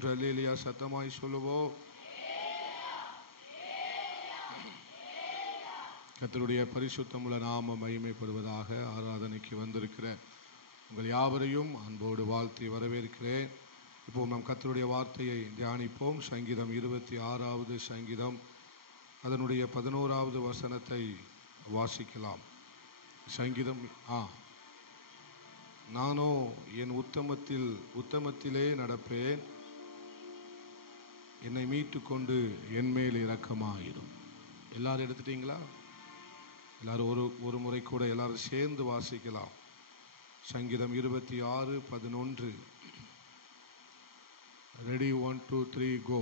3 அல்லேலூயா சத்தமாய் சொல்லுவோம். கர்த்தருடைய பரிசுத்தமுள்ள நாமம் மகிமைப்படுவதாக. ஆராதனைக்கு வந்திருக்கிற உங்கள் யாவரையும் அன்போடு வாழ்த்தி வரவேற்கிறேன். இப்போ நாம் கர்த்தருடைய வார்த்தையை தியானிப்போம். சங்கீதம் 26வது சங்கீதம் அதனுடைய 11வது வசனத்தை வாசிக்கலாம். சங்கீதம் நானோ என் உத்தமத்திலே நடப்பேன், என்னை மீட்டு கொண்டு என் மேல் இரக்கமாயிரும். எல்லாரும் எடுத்துட்டீங்களா? எல்லாரும் ஒரு முறை கூட எல்லாரும் சேர்ந்து வாசிக்கலாம். சங்கீதம் 26:11. ரெடி, 1 2 3 கோ.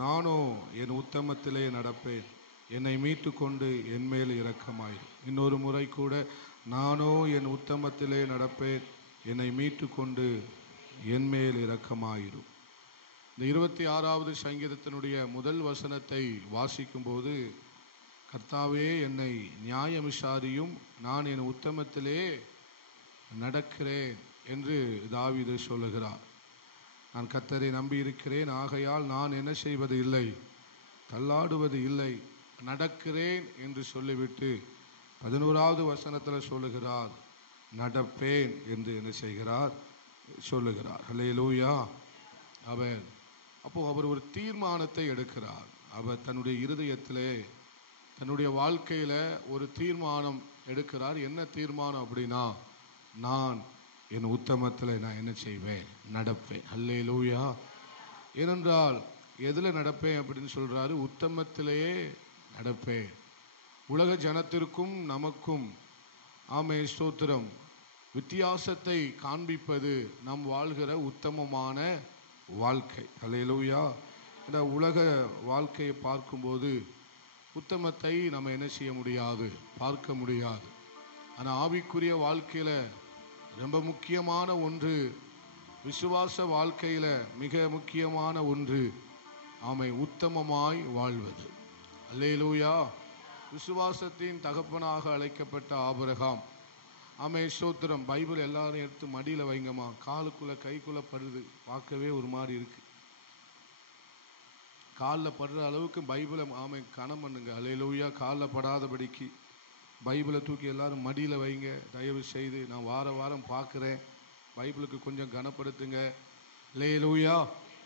நானோ என் உத்தமத்திலே நடப்பேன், என்னை மீட்டு கொண்டு என் மேல் இரக்கமாயிரும். இன்னொரு முறை கூட, நானோ என் உத்தமத்திலே நடப்பேன், என்னை மீட்டு கொண்டு என் மேல் இரக்கமாயிரும். இந்த 26வது சங்கீதத்தினுடைய முதல் வசனத்தை வாசிக்கும்போது, கர்த்தாவே என்னை நியாயம் விசாரியும், நான் என் உத்தமத்திலே நடக்கிறேன் என்று தாவீது சொல்லுகிறார். நான் கர்த்தரை நம்பி இருக்கிறேன், ஆகையால் நான் என்ன செய்வது இல்லை, தள்ளாடுவது இல்லை, நடக்கிறேன் என்று சொல்லிவிட்டு 11வது வசனத்தில் சொல்லுகிறார், நடப்பேன் என்று என்ன செய்கிறார், சொல்லுகிறார். அல்லேலூயா. அவர் ஒரு தீர்மானத்தை எடுக்கிறார். அவர் தன்னுடைய இருதயத்திலே, தன்னுடைய வாழ்க்கையில் ஒரு தீர்மானம் எடுக்கிறார். என்ன தீர்மானம் அப்படின்னா, நான் என் உத்தமத்தில் நான் என்ன செய்வேன், நடப்பேன். அல்லேலூயா. ஏனென்றால் எதில் நடப்பேன் அப்படின்னு சொல்கிறாரு, உத்தமத்திலேயே நடப்பேன். உலக ஜனத்திற்கும் நமக்கும் ஆமே ஸ்தோத்திரம் வித்தியாசத்தை காண்பிப்பது நம் வாழ்கிற உத்தமமான வாழ்க்கை. அல்லேலூயா. இந்த உலக வாழ்க்கையை பார்க்கும்போது உத்தமத்தை நம்ம என்ன செய்ய முடியாது, பார்க்க முடியாது. ஆனால் ஆவிக்குரிய வாழ்க்கையில் ரொம்ப முக்கியமான ஒன்று, விசுவாச வாழ்க்கையில் மிக முக்கியமான ஒன்று, ஆமை உத்தமமாய் வாழ்வது. அல்லேலூயா. விசுவாசத்தின் தகப்பனாக அழைக்கப்பட்ட ஆபிரகாம், ஆமை ஸ்தோத்திரம். பைபிள் எல்லாரும் எடுத்து மடியில் வைங்கம்மா, காலுக்குள்ளே கைக்குள்ளே படுது, பார்க்கவே ஒரு மாதிரி இருக்கு. காலில் படுற அளவுக்கு பைபிளை ஆமை கனம் பண்ணுங்க. அல்லேலூயா. காலில் படாதபடிக்கு பைபிளை தூக்கி எல்லாரும் மடியில் வைங்க தயவு செய்து. நான் வாரம் பார்க்குறேன். பைபிளுக்கு கொஞ்சம் கனப்படுத்துங்க. அல்லேலூயா.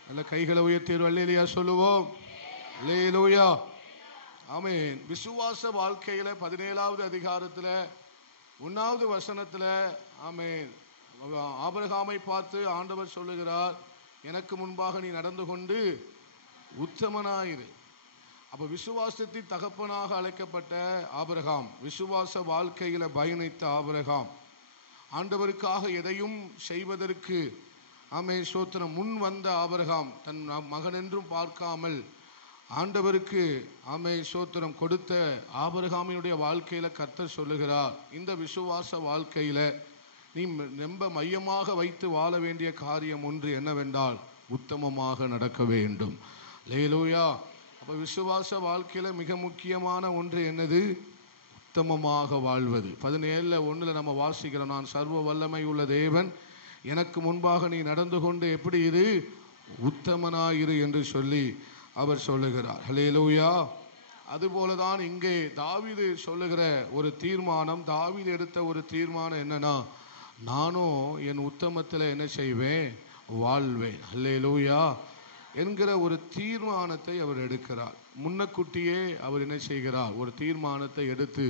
நல்ல கைகளை உயர்த்தி அல்லேலூயா சொல்லுவோம். அல்லேலூயா. ஆமென். விசுவாச வாழ்க்கையில் 17வது அதிகாரத்தில் 1வது வசனத்தில் ஆமென், ஆபிரகாமை பார்த்து ஆண்டவர் சொல்லுகிறார், எனக்கு முன்பாக நீ நடந்து கொண்டு உத்தமனாயிரு. அப்போ விசுவாசத்தின் தகப்பனாக அழைக்கப்பட்ட ஆபிரகாம், விசுவாச வாழ்க்கையில் பயணித்த ஆபிரகாம், ஆண்டவருக்காக எதையும் செய்வதற்கு ஆமென் ஸ்தோத்திரம் முன் வந்த ஆபிரகாம், தன் மகன் என்றும் பார்க்காமல் ஆண்டவருக்கு ஆமென் ஸ்தோத்திரம் கொடுத்த ஆபிரகாமினுடைய வாழ்க்கையில் கர்த்தர் சொல்லுகிறார், இந்த விசுவாச வாழ்க்கையில் நீ ரொம்ப மையமாக வைத்து வாழ வேண்டிய காரியம் ஒன்று என்னவென்றால், உத்தமமாக நடக்க வேண்டும். அல்லேலூயா. அப்போ விசுவாச வாழ்க்கையில் மிக முக்கியமான ஒன்று என்னது, உத்தமமாக வாழ்வது. 17:1 நம்ம வாசிக்கிறோம், நான் சர்வ வல்லமை உள்ள தேவன், எனக்கு முன்பாக நீ நடந்து கொண்டு எப்படி இரு, உத்தமனாயிரு என்று சொல்லி அவர் சொல்லுகிறார். அல்லேலூயா. அதுபோலதான் இங்கே தாவீது சொல்லுகிற ஒரு தீர்மானம், தாவீது எடுத்த ஒரு தீர்மானம் என்னன்னா, நானும் என் உத்தமத்தில் என்ன செய்வேன், வாழ்வேன். அல்லேலூயா என்கிற ஒரு தீர்மானத்தை அவர் எடுக்கிறார். முன்னக்கூட்டியே அவர் என்ன செய்கிறார், ஒரு தீர்மானத்தை எடுத்து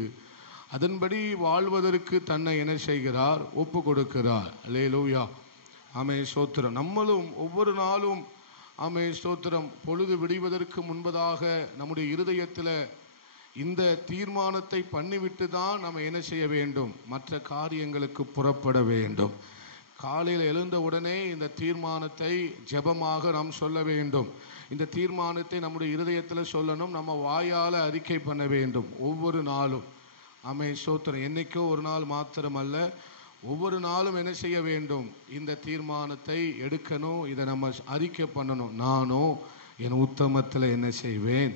அதன்படி வாழ்வதற்கு தன்னை என்ன செய்கிறார், ஒப்பு கொடுக்கிறார். அல்லேலூயா. ஆமென் ஸ்தோத்திரம். நம்மளும் ஒவ்வொரு நாளும் ஆமென் ஸ்தோத்திரம் பொழுது விடுவதற்கு முன்பதாக நம்முடைய இருதயத்தில் இந்த தீர்மானத்தை பண்ணிவிட்டு தான் நம்ம என்ன செய்ய வேண்டும், மற்ற காரியங்களுக்கு புறப்பட வேண்டும். காலையில் எழுந்த உடனே இந்த தீர்மானத்தை ஜெபமாக நாம் சொல்ல வேண்டும். இந்த தீர்மானத்தை நம்முடைய இருதயத்தில் சொல்லணும், நம்ம வாயால் அறிக்கை பண்ண வேண்டும் ஒவ்வொரு நாளும். ஆமென் ஸ்தோத்திரம். என்னைக்கோ ஒரு நாள் மாத்திரமல்ல, ஒவ்வொரு நாளும் என்ன செய்ய வேண்டும், இந்த தீர்மானத்தை எடுக்கணும், இதை நம்ம அறிக்கை பண்ணணும். நானும் என் உத்தமத்தில் என்ன செய்வேன்,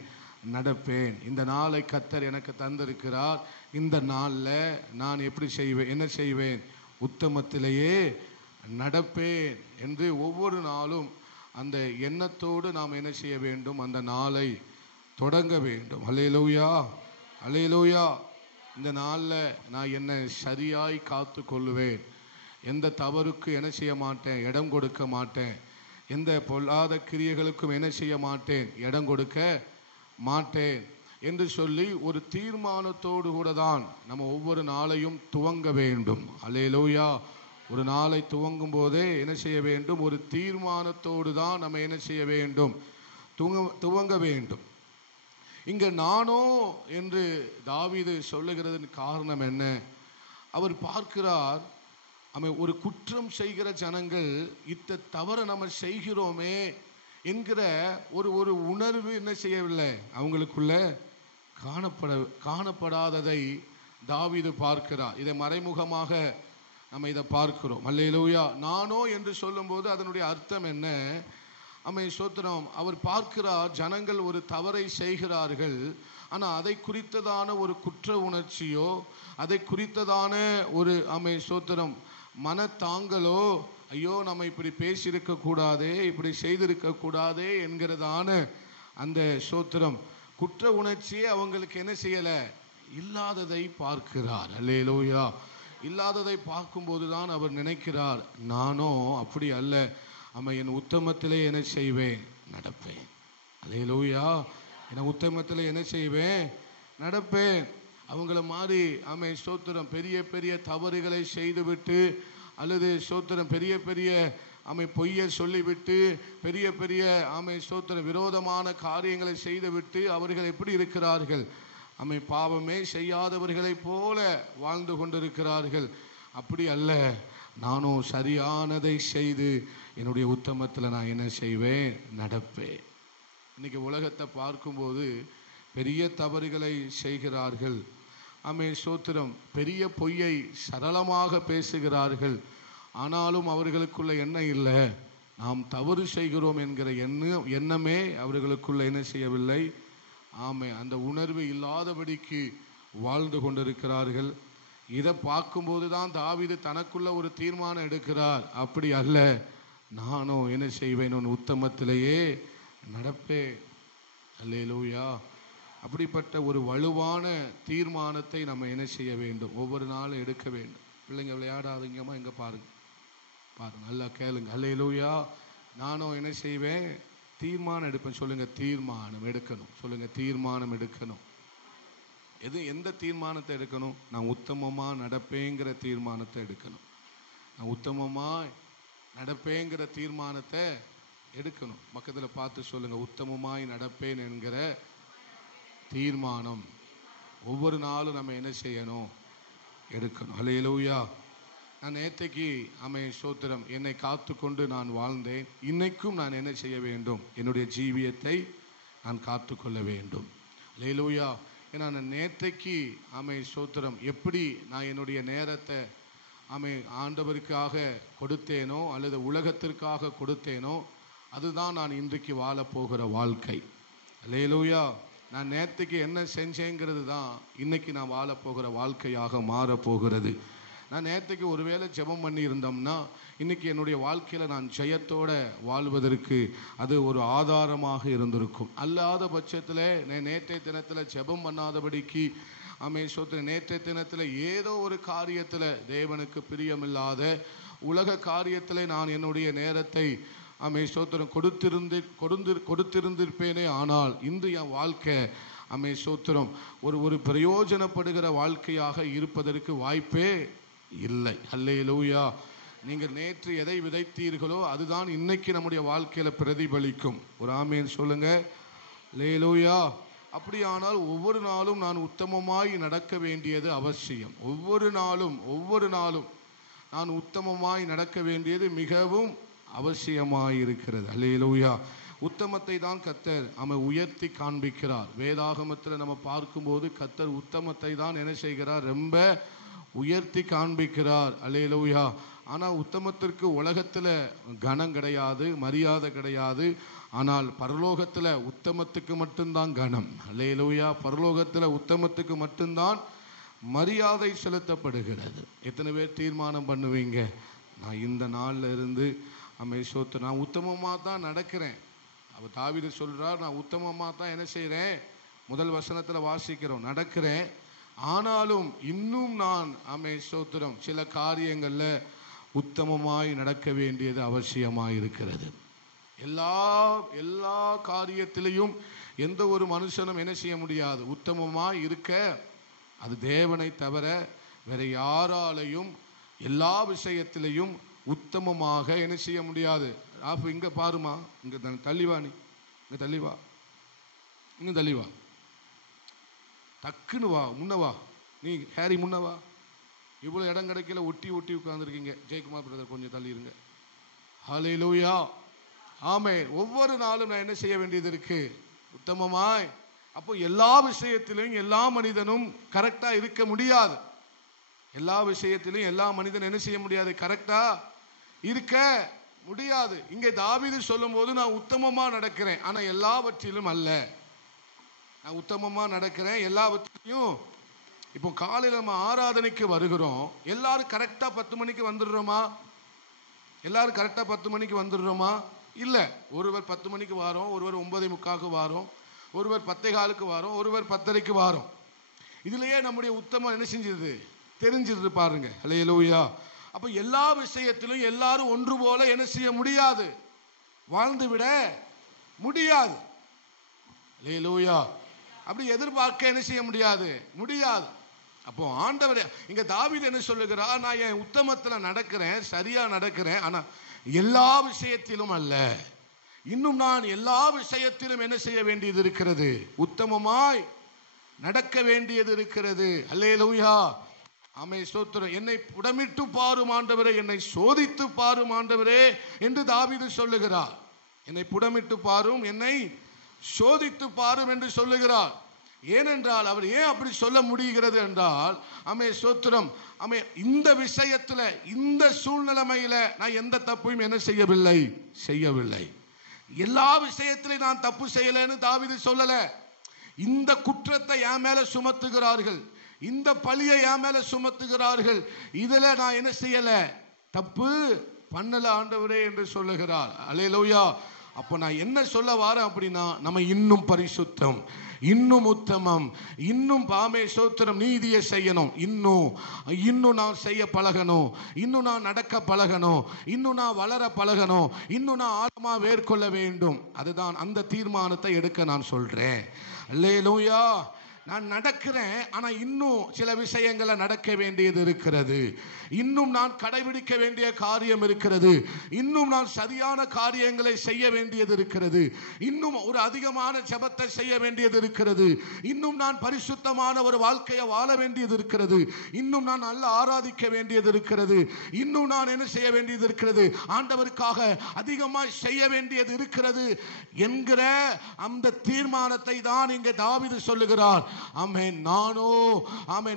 நடப்பேன். இந்த நாளை கர்த்தர் எனக்கு தந்திருக்கிறார், இந்த நாளில் நான் எப்படி செய்வேன், என்ன செய்வேன், உத்தமத்திலேயே நடப்பேன் என்று ஒவ்வொரு நாளும் அந்த எண்ணத்தோடு நாம் என்ன செய்ய வேண்டும்? அந்த நாளை தொடங்க வேண்டும். அல்லேலூயா, அல்லேலூயா. இந்த நாளில் நான் என்னை சரியாய் காத்து கொள்ளுவேன். எந்த தவறுக்கு என்ன செய்ய மாட்டேன்? இடம் கொடுக்க மாட்டேன். எந்த பொல்லாத கிரியைகளுக்கும் என்ன செய்ய மாட்டேன்? இடம் கொடுக்க மாட்டேன் என்று சொல்லி ஒரு தீர்மானத்தோடு கூட தான் நம்ம ஒவ்வொரு நாளையும் துவங்க வேண்டும். அல்லேலூயா. ஒரு நாளை துவங்கும் போதே என்ன செய்ய வேண்டும்? ஒரு தீர்மானத்தோடு தான் நம்ம என்ன செய்ய வேண்டும்? துவங்க வேண்டும். இங்க நானோ என்று தாவீது சொல்லுகிறதன் காரணம் என்ன? அவர் பார்க்கிறார், ஒரு குற்றம் செய்கிற ஜனங்கள் இத்த தவற நம்ம செய்கிறோமே என்கிற ஒரு உணர்வு என்ன செய்யவில்லை, அவங்களுக்குள்ள காணப்படாததை தாவீது பார்க்கிறார். இதை மறைமுகமாக நம்ம இதை பார்க்கிறோம். அல்லேலூயா. நானோ என்று சொல்லும்போது அதனுடைய அர்த்தம் என்ன? ஸ்தோத்திரம். அவர் பார்க்கிறார், ஜனங்கள் ஒரு தவறை செய்கிறார்கள், ஆனால் அதை குறித்ததான ஒரு குற்ற உணர்ச்சியோ அதை குறித்ததான ஒரு ஸ்தோத்திரம் மனத்தாங்களோ, ஐயோ நம்ம இப்படி பேசியிருக்க கூடாதே, இப்படி செய்திருக்க கூடாதே என்கிறதான அந்த ஸ்தோத்திரம் குற்ற உணர்ச்சியே அவங்களுக்கு என்ன செய்யல, இல்லாததை பார்க்கிறார். அல்லேலூயா. இல்லாததை பார்க்கும்போது தான் அவர் நினைக்கிறார், நானோ அப்படி அல்ல, என் உத்தமத்திலே என்ன செய்வேன்? நடப்பேன். அல்லேலூயா. என் உத்தமத்திலே என்ன செய்வேன்? நடப்பேன். அவங்கள மாதிரி ஸ்தோத்திரம் பெரிய பெரிய தவறுகளை செய்துவிட்டு, அல்லது ஸ்தோத்திரம் பெரிய பெரிய பொய்யை சொல்லிவிட்டு, பெரிய பெரிய ஸ்தோத்திரம் விரோதமான காரியங்களை செய்துவிட்டு அவர்கள் எப்படி இருக்கிறார்கள்? பாவமே செய்யாதவர்களைப் போல வாழ்ந்து கொண்டிருக்கிறார்கள். அப்படி அல்ல, நானும் சரியானதை செய்து என்னுடைய உத்தமத்தில் நான் என்ன செய்வேன்? நடப்பேன். இன்னைக்கு உலகத்தை பார்க்கும்போது பெரிய தவறுகளை செய்கிறார்கள். ஸ்தோத்திரம் பெரிய பொய்யை சரளமாக பேசுகிறார்கள். ஆனாலும் அவர்களுக்குள்ள என்ன இல்லை? நாம் தவறு செய்கிறோம் என்கிற எண்ணமே அவர்களுக்குள்ள என்ன செய்யவில்லை? அந்த உணர்வு இல்லாதபடிக்கு வாழ்ந்து கொண்டிருக்கிறார்கள். இதை பார்க்கும்போது தான் தாவீது தனக்குள்ள ஒரு தீர்மானம் எடுக்கிறார். அப்படி அல்ல, நானும் என்ன செய்வேன்? உன் உத்தமத்திலேயே நடப்பேன். அல்லேலூயா. அப்படிப்பட்ட ஒரு வலுவான தீர்மானத்தை நம்ம என்ன செய்ய வேண்டும்? ஒவ்வொரு நாளும் எடுக்க வேண்டும். பிள்ளைங்க விளையாடாதீங்கம்மா, இங்கே பாருங்க பாருங்க, நல்லா கேளுங்க. அல்லேலூயா. நானும் என்ன செய்வேன்? தீர்மானம் எடுப்பேன். சொல்லுங்க, தீர்மானம் எடுக்கணும். சொல்லுங்க, தீர்மானம் எடுக்கணும். எந்த தீர்மானத்தை எடுக்கணும்? நான் உத்தமமாக நடப்பேங்கிற தீர்மானத்தை எடுக்கணும். நான் உத்தமமாக நடப்பேங்கிற தீர்மானத்தை எடுக்கணும். பக்கத்தில் பார்த்து சொல்லுங்க, உத்தமமாய் நடப்பேன் என்கிற தீர்மானம் ஒவ்வொரு நாளும் நம்ம என்ன செய்யணும்? எடுக்கணும். அல்லேலூயா. நான் நேற்றைக்கு ஸ்தோத்திரம் என்னை காத்து கொண்டு நான் வாழ்ந்தேன். இன்னைக்கும் நான் என்ன செய்ய வேண்டும்? என்னுடைய ஜீவியத்தை நான் காத்து கொள்ள வேண்டும். அல்லேலூயா. ஏன்னா நான் நேற்றைக்கு ஸ்தோத்திரம் எப்படி நான் என்னுடைய நேரத்தை ஆண்டவருக்காக கொடுத்தேனோ அல்லது உலகத்திற்காக கொடுத்தேனோ அதுதான் நான் இன்றைக்கு வாழப்போகிற வாழ்க்கை. அல்லேலூயா. நான் நேற்றுக்கு என்ன செஞ்சேங்கிறது தான் இன்னைக்கு நான் வாழப்போகிற வாழ்க்கையாக மாறப்போகிறது. நான் நேற்றுக்கு ஒருவேளை ஜெபம் பண்ணி இருந்தோம்னா இன்னைக்கு என்னுடைய வாழ்க்கையில் நான் ஜெயத்தோடு வாழ்வதற்கு அது ஒரு ஆதாரமாக இருந்திருக்கும். அல்லாத பட்சத்தில் நான் நேற்றைய தினத்தில் ஜெபம் பண்ணாதபடிக்கு நேற்றைய தினத்தில் ஏதோ ஒரு காரியத்தில் தேவனுக்கு பிரியமில்லாத உலக காரியத்தில் நான் என்னுடைய நேரத்தை ஸ்தோத்திரம் கொடுத்திருந்திருப்பேனே. ஆனால் இன்று என் வாழ்க்கை ஸ்தோத்திரம் ஒரு பிரயோஜனப்படுகிற வாழ்க்கையாக இருப்பதற்கு வாய்ப்பே இல்லை. அல்லேலூயா. நீங்கள் நேற்று எதை விதைத்தீர்களோ அதுதான் இன்னைக்கு நம்முடைய வாழ்க்கையில் பிரதிபலிக்கும். ஒரு ஆமேன் சொல்லுங்க. அல்லேலூயா. அப்படியானால் ஒவ்வொரு நாளும் நான் உத்தமமாய் நடக்க வேண்டியது அவசியம். ஒவ்வொரு நாளும் நான் உத்தமமாய் நடக்க வேண்டியது மிகவும் அவசியமாயிருக்கிறது. அல்லேலூயா. உத்தமத்தை தான் கர்த்தர் உயர்த்தி காண்பிக்கிறார். வேதாகமத்தில் நம்ம பார்க்கும்போது கர்த்தர் உத்தமத்தை தான் என்ன செய்கிறார்? ரொம்ப உயர்த்தி காண்பிக்கிறார். அல்லேலூயா. ஆனால் உத்தமத்திற்கு உலகத்தில் கனம் கிடையாது, மரியாதை கிடையாது. ஆனால் பரலோகத்தில் உத்தமத்துக்கு மட்டும்தான் கனம். அல்லேலூயா. பரலோகத்தில் உத்தமத்துக்கு மட்டும்தான் மரியாதை செலுத்தப்படுகிறது. எத்தனை பேர் தீர்மானம் பண்ணுவீங்க? நான் இந்த நாளில் இருந்து சோத்திரம். நான் உத்தமமாக தான் நடக்கிறேன். அவர் தாவீது சொல்றார், நான் உத்தமமாக தான் என்ன செய்கிறேன், முதல் வசனத்தில் வாசிக்கிறோம், நடக்கிறேன். ஆனாலும் இன்னும் நான் சோத்திரம் சில காரியங்களில் உத்தமமாய் நடக்க வேண்டியது அவசியமாக இருக்கிறது. எல்லா காரியத்திலையும் எந்த ஒரு மனுஷனும் என்ன செய்ய முடியாது, உத்தமமாய் இருக்க. அது தேவனை தவிர வேற யாராலையும் எல்லா விஷயத்திலையும் உத்தமமாக என்ன செய்ய முடியாது. இங்க பாருமா, இங்க தள்ளிவா, நீ இங்க தள்ளிவா, இங்க தள்ளிவா, டக்குன்னு வா, முன்னவா, நீ ஹேரி முன்னவா. இவ்வளவு இடம் கிடைக்கல, ஒட்டி ஒட்டி உட்கார்ந்துருக்கீங்க. ஜெயக்குமார் பிரதர் கொஞ்சம் தள்ளி இருங்க. ஹல்லேலூயா, ஆமே. ஒவ்வொரு நாளும் நான் என்ன செய்ய வேண்டியது இருக்கு, உத்தமமாய். அப்போ எல்லா விஷயத்திலும் எல்லா மனிதனும் கரெக்டா இருக்க முடியாது. எல்லா விஷயத்திலும் எல்லா மனிதனும் என்ன செய்ய முடியாது, கரெக்டா இருக்க முடியாது. இங்கே தாவீது சொல்லும் போது நான் உத்தமமா நடக்கிறேன், ஆனா எல்லாவற்றிலும் அல்ல. நான் உத்தமமா நடக்கிறேன் எல்லாவற்றிலையும். இப்போ காலையில் நம்ம ஆராதனைக்கு வருகிறோம், எல்லாரும் கரெக்டா 10 மணிக்கு வந்துடுறோமா? எல்லாரும் கரெக்டா 10 மணிக்கு வந்துடுறோமா? இல்லை. ஒருவர் 10 மணிக்கு வாரோம், ஒருவர் 9:45 வாரோம், ஒருவர் 10:15 வாரோம், ஒருவர் 10:30 வாரோம். இதுலயே நம்முடைய உத்தமம் என்ன செஞ்சது தெரிஞ்சிருது பாருங்க. ஹல்லேலூயா. அப்ப எல்லா விஷயத்திலும் எல்லாரும் ஒன்று போல என்ன செய்ய முடியாது, வாழ்ந்து விட முடியாது. ஹல்லேலூயா. அப்படி எதிர்பார்க்க என்ன செய்ய முடியாது. அப்போ ஆண்டவர் இங்க தாவீது என்ன சொல்லுகிறார், நான் என் உத்தமத்துல நடக்கிறேன், சரியா நடக்கிறேன், ஆனா எல்லா விஷயத்திலும் அல்ல. இன்னும் நான் எல்லா விஷயத்திலும் என்ன செய்ய வேண்டியது இருக்கிறது, உத்தமமாய் நடக்க வேண்டியது இருக்கிறது. அல்லேலூயா, ஆமே, ஸ்தோத்திரம். என்னை புடமிட்டு பாரும் ஆண்டவரே, என்னை சோதித்து பாரும் ஆண்டவரே என்று தாவீது சொல்லுகிறார். என்னை புடமிட்டு பாரும், என்னை சோதித்து பாரும் என்று சொல்லுகிறார். ஏனென்றால் அவர் ஏன் அப்படி சொல்ல முடிகிறது என்றால், ஆமே ஸ்தோத்திரம், ஆமே, இந்த விஷயத்துல இந்த சூழ்நிலைமையில நான் எந்த தப்பையும் என்ன செய்யவில்லை. எல்லா விஷயத்திலையும் நான் தப்பு செய்யலைன்னு தாவீது சொல்லல. இந்த குற்றத்தை என் மேல சுமத்துகிறார்கள், இந்த பழியை என் மேல சுமத்துகிறார்கள், இதுல நான் என்ன செய்யல, தப்பு பண்ணல ஆண்டவரே என்று சொல்லுகிறார். அல்லேலூயா. அப்போ நான் என்ன சொல்ல வாரேன் அப்படின்னா, நம்ம இன்னும் பரிசுத்தம், இன்னும் உத்தமம், இன்னும் பாமே சோத்திரம் நீதியை செய்யணும், இன்னும் நான் செய்ய பழகணும், இன்னும் நான் நடக்க பழகணும், இன்னும் நான் வளர பழகணும், இன்னும் நான் ஆழமா மேற்கொள்ள வேண்டும். அதுதான் அந்த தீர்மானத்தை எடுக்க நான் சொல்றேன். அல்லேலூயா. நான் நடக்கிறேன், ஆனா இன்னும் சில விஷயங்களை நடக்க வேண்டியது இருக்கிறது, இன்னும் நான் கடைபிடிக்க வேண்டிய காரியம் இருக்கிறது, இன்னும் நான் சரியான காரியங்களை செய்ய வேண்டியது இருக்கிறது, இன்னும் ஒரு அதிகமான ஜெபத்தை செய்ய வேண்டியது இருக்கிறது, இன்னும் நான் பரிசுத்தமான ஒரு வாழ்க்கையை வாழ வேண்டியது இருக்கிறது, இன்னும் நான் நல்லா ஆராதிக்க வேண்டியது இருக்கிறது, இன்னும் நான் என்ன செய்ய வேண்டியது இருக்கிறது, ஆண்டவருக்காக அதிகமாக செய்ய வேண்டியது இருக்கிறது என்கிற அந்த தீர்மானத்தை தான் இங்கே தாவீது சொல்லுகிறார். ஆமென்.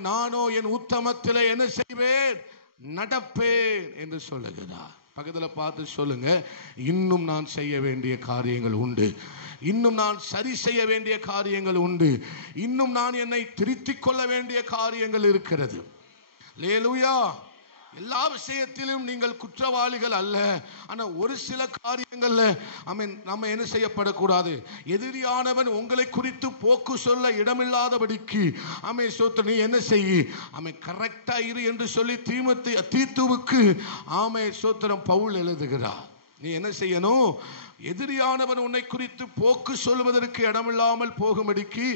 நானோ என் உத்தமத்திலே என்ன செய்வேன், நடப்பேன் என்று சொல்லுகிறார். பக்கத்தில் பார்த்து சொல்லுங்க, இன்னும் நான் செய்ய வேண்டிய காரியங்கள் உண்டு, இன்னும் நான் சரி செய்ய வேண்டிய காரியங்கள் உண்டு, இன்னும் நான் என்னை திருத்திக் கொள்ள வேண்டிய காரியங்கள் இருக்கிறது. அல்லேலூயா. எல்லா விஷயத்திலும் நீங்கள் குற்றவாளிகள் அல்ல, ஆனா ஒரு சில காரியங்கள்ல நம்ம என்ன செய்யப்படக்கூடாது, எதிரியானவன் உங்களை குறித்து போக்கு சொல்ல இடமில்லாதபடிக்கு நீ என்ன செய்ய கரெக்டா இரு என்று சொல்லி தீத்துவுக்கு சோத்திரம் பவுல் எழுதுகிறார். நீ என்ன செய்யணும், எதிரியானவன் உன்னை குறித்து போக்கு சொல்வதற்கு இடமில்லாமல் போகும்படிக்கு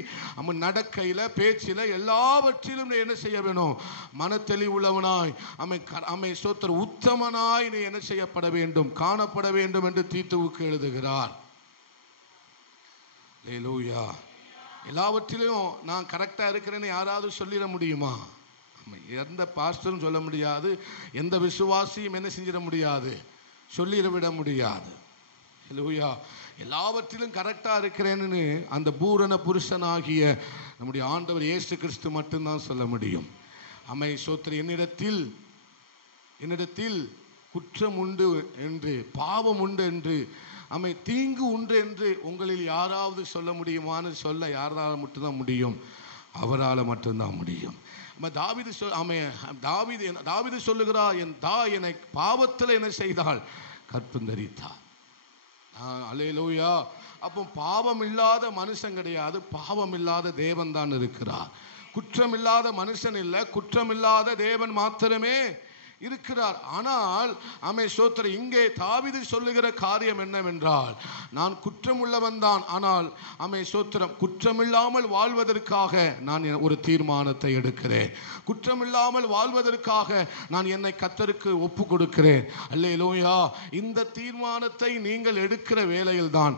அவன் நடக்கையில பேச்சில எல்லாவற்றிலும் நீ என்ன செய்ய வேணும், மனத்தெளிவுள்ளவனாய் சோத்திர உத்தமனாய் நீ என்ன செய்யப்பட வேண்டும், காணப்பட வேண்டும் என்று தீத்துவுக்கு எழுதுகிறார். அல்லேலூயா. எல்லாவற்றிலும் நான் கரெக்டா இருக்கிறேன்னு யாராவது சொல்லிட முடியுமா? எந்த பாஸ்டரும் சொல்ல முடியாது, எந்த விசுவாசியும் என்ன செஞ்சிட முடியாது, சொல்லிட முடியாது. அல்லேலூயா. எல்லாவற்றிலும் கரெக்டா இருக்கிறேன்னு அந்த பூரண புருஷனாகிய நம்முடைய ஆண்டவர் இயேசு கிறிஸ்து மட்டும்தான் சொல்ல முடியும். சோத்திர, என்னிடத்தில் குற்றம் உண்டு என்று, பாவம் உண்டு என்று, தீங்கு உண்டு என்று உங்களில் யாராவது சொல்ல முடியுமான்னு சொல்ல யாரால் மட்டும்தான் முடியும், அவரால் மட்டும்தான் முடியும். தாவீது சொல்லுகிறார், என் தாய் என்னை பாவத்தில் என்ன செய்தாள், கற்பந்தரித்தார். அல்லேலூயா. அப்போ பாவம் இல்லாத மனுஷன் கிடையாது, பாவம் இல்லாத தேவன் தான் இருக்கிறார். குற்றம் இல்லாத மனுஷன் இல்லை, குற்றம் இல்லாத தேவன் மாத்திரமே இருக்கிறார். ஆனால் ஸ்தோத்திரம், இங்கே தாவீது சொல்லுகிற காரியம் என்னவென்றால், நான் குற்றம் உள்ளவன் தான், ஆனால் ஸ்தோத்திரம், குற்றமில்லாமல் வாழ்வதற்காக நான் ஒரு தீர்மானத்தை எடுக்கிறேன். குற்றமில்லாமல் வாழ்வதற்காக நான் என்னை கர்த்தருக்கு ஒப்பு கொடுக்கிறேன். அல்லேலூயா. இந்த தீர்மானத்தை நீங்கள் எடுக்கிற வேளையில் தான்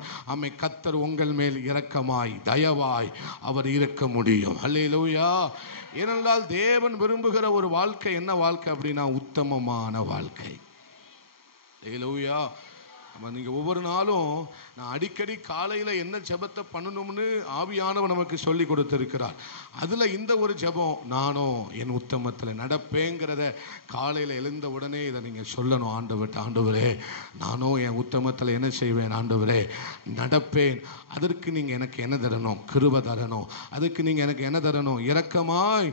கர்த்தர் உங்கள் மேல் இரக்கமாய் தயவாய் அவர் இருக்க முடியும். அல்லேலூயா. ஏனென்றால் தேவன் விரும்புகிற ஒரு வாழ்க்கை என்ன வாழ்க்கை அப்படின்னா உத்தமமான வாழ்க்கை. அல்லேலூயா. நீங்கள் ஒவ்வொரு நாளும் நான் அடிக்கடி காலையில் என்ன ஜெபத்தை பண்ணணும்னு ஆவியானவர் நமக்கு சொல்லி கொடுத்திருக்கிறார். அதில் இந்த ஒரு ஜெபம், நானும் என் உத்தமத்தில் நடப்பேங்கிறத காலையில் எழுந்த உடனே இதை நீங்கள் சொல்லணும். ஆண்டவரே, நானும் என் உத்தமத்தில் என்ன செய்வேன், ஆண்டவரே நடப்பேன். அதற்கு நீங்கள் எனக்கு என்ன தரணும், கிருபை தரணும். அதுக்கு நீங்கள் எனக்கு என்ன தரணும், இரக்கமாய்